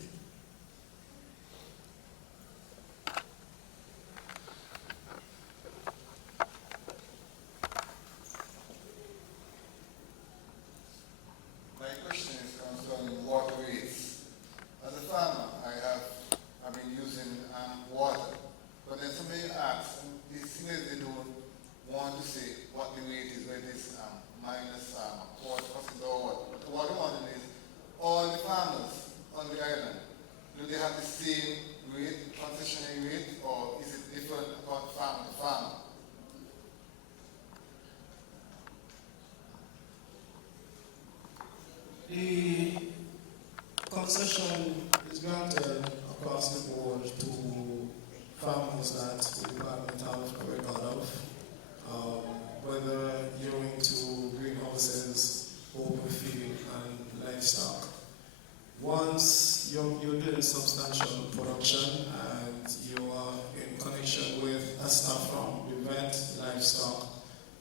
My question is concerning water rates. As a farmer, I've been using water, but then somebody asks, the seniors, they don't want to say what the rate is, whether it's minus 4% or what. But what I want is, all the farmers on the island, do they have the same rate, concessionary rate, or is it different about farmer to farmer? The concession is granted across the board to farmers that the department has a record of, whether you're into greenhouses, open field, and livestock. Once you're doing substantial production and you are in connection with a staff from the vet, livestock,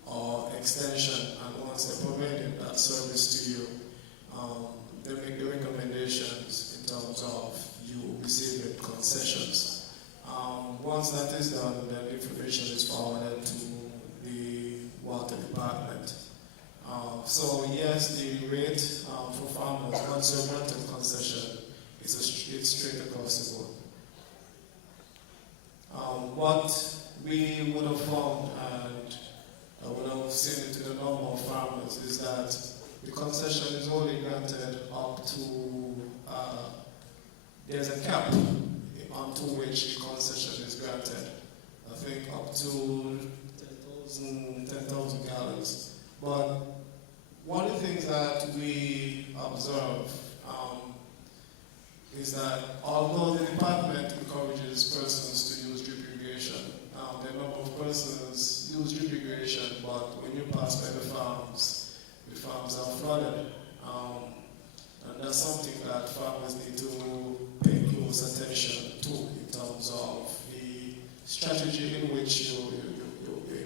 or extension, and once they're providing that service to you, they make the recommendations in terms of you receiving concessions. Once that is done, then the information is forwarded to the water department. So yes, the rate for farmers, once you're granted concession, it's straight across the board. What we would have found, and I would have seen it to the normal farmers, is that the concession is only granted up to, there's a cap onto which the concession is granted. I think up to 10,000 gallons. But one of the things that we observe is that although the department encourages persons to use drip irrigation, the number of persons use drip irrigation, but when you pass by the farms are flooded. And that's something that farmers need to pay close attention to in terms of the strategy in which you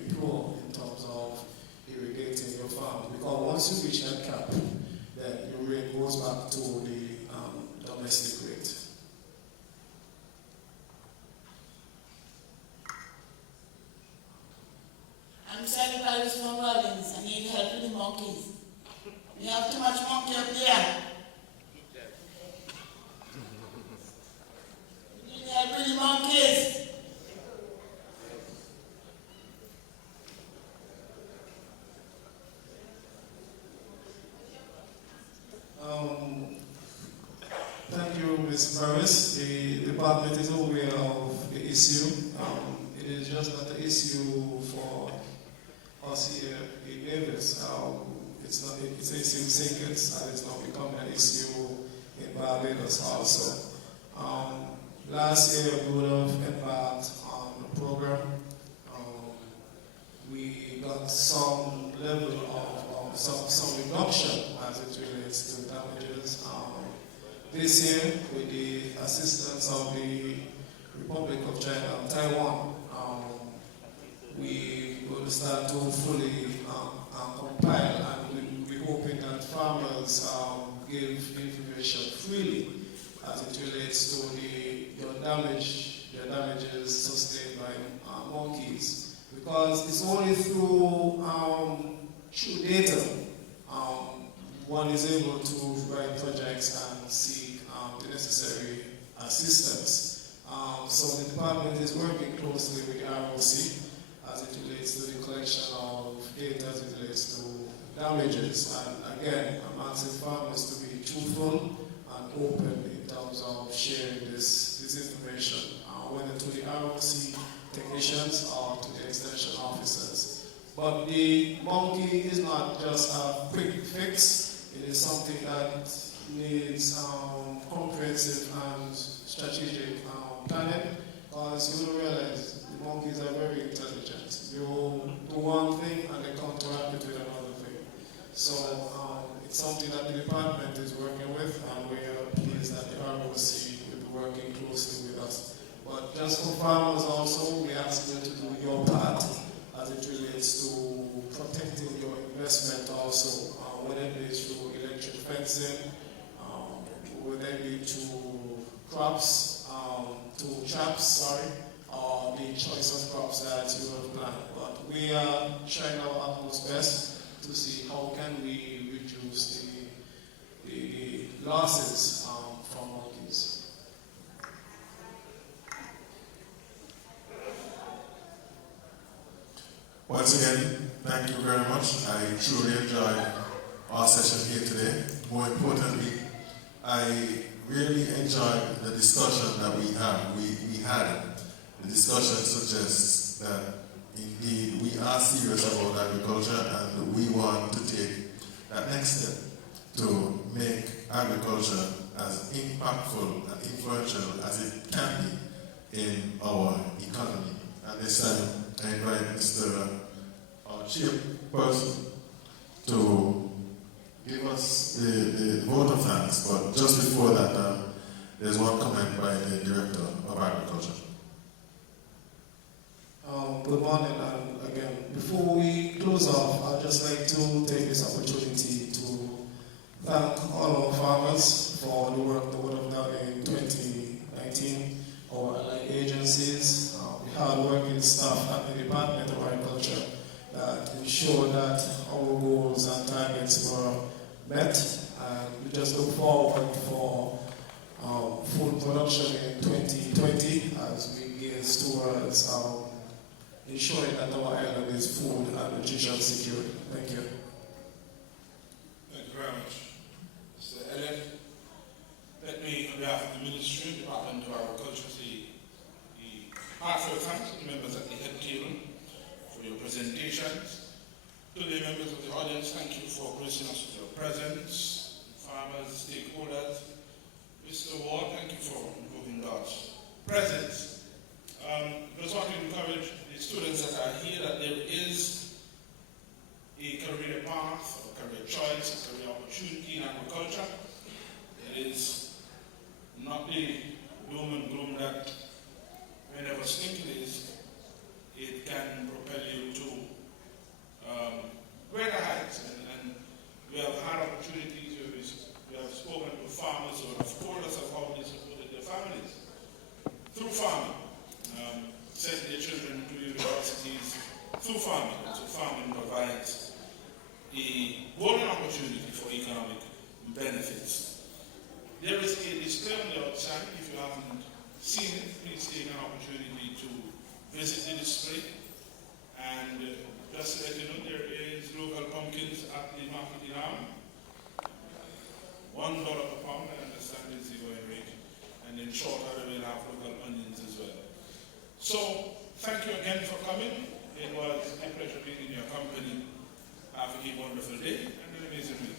employ in terms of irrigating your farm. Because once you reach that cap, then your rate goes back to the domestic rate. I'm Sally Paris from Rollins. I need help with the monkeys. We have too much monkey up there. We need help with the monkeys. Thank you, Ms. Paris. The department is aware of the issue. It is just not an issue for us here in Davis. It's an issue in Sinkers, and it's not become an issue in Barbados also. Last year, we would have embarked on a program. We got some level of some reduction as it relates to damages. This year, with the assistance of the Republic of China and Taiwan, we will start to fully compile, and we're hoping that farmers give information freely as it relates to the damages sustained by monkeys, because it's only through data one is able to write projects and seek the necessary assistance. So the department is working closely with the ROC as it relates to the collection of data as it relates to damages. And again, I'm asking farmers to be truthful and open in terms of sharing this information, whether to the ROC technicians or to the extension officers. But the monkey is not just a quick fix. It is something that needs comprehensive and strategic planning, because you will realize the monkeys are very intelligent. You do one thing and they counteract it with another thing. So it's something that the department is working with, and we are pleased that the ROC will be working closely with us. But just for farmers also, we ask you to do your part as it relates to protecting your investment also, whether it be through electric fencing, whether it be to traps, or the choice of crops that you have planned. But we are trying our utmost best to see how can we reduce the losses from monkeys. Once again, thank you very much. I truly enjoyed our session here today. More importantly, I really enjoyed the discussion that we had. The discussion suggests that indeed we are serious about agriculture, and we want to take that next step to make agriculture as impactful and influential as it can be in our economy. And this time, I invite Mr. Chairperson to give us the vote of thanks, but just before that, there's one comment by the Director of Agriculture. Good morning, and again, before we close off, I'd just like to take this opportunity to thank all our farmers for the work that we have done in 2019, our allied agencies, the hard-working staff at the Department of Agriculture that ensured that our goals and targets were met, and we just look forward for food production in 2020 as we gaze towards ensuring that our island is food and nutrition secure. Thank you. Thank you very much, Mr. Elliott. Let me, on behalf of the Ministry, Department of Agriculture, say the heartfelt thanks to the members at the head table for your presentations. To the members of the audience, thank you for gracing us with your presence. Farmers, stakeholders, Mr. Ward, thank you for improving God's presence. Just want to encourage the students that are here that there is a career path, a career choice, a career opportunity in agriculture. It is not the doom and gloom that many of us think it is. It can propel you to greater heights, and we have had opportunities where we have spoken to farmers who have told us of how they supported their families through farming, sent their children to universities through farming. So farming provides a golden opportunity for economic benefits. There is a display on the outside. If you haven't seen it, please take an opportunity to visit the display. And just to let you know, there is local pumpkins at the market in Arm. $1 per pound, I understand is the going rate. And then shorter, we'll have local onions as well. So, thank you again for coming. It was a pleasure being in your company. Have a wonderful day and an amazing week.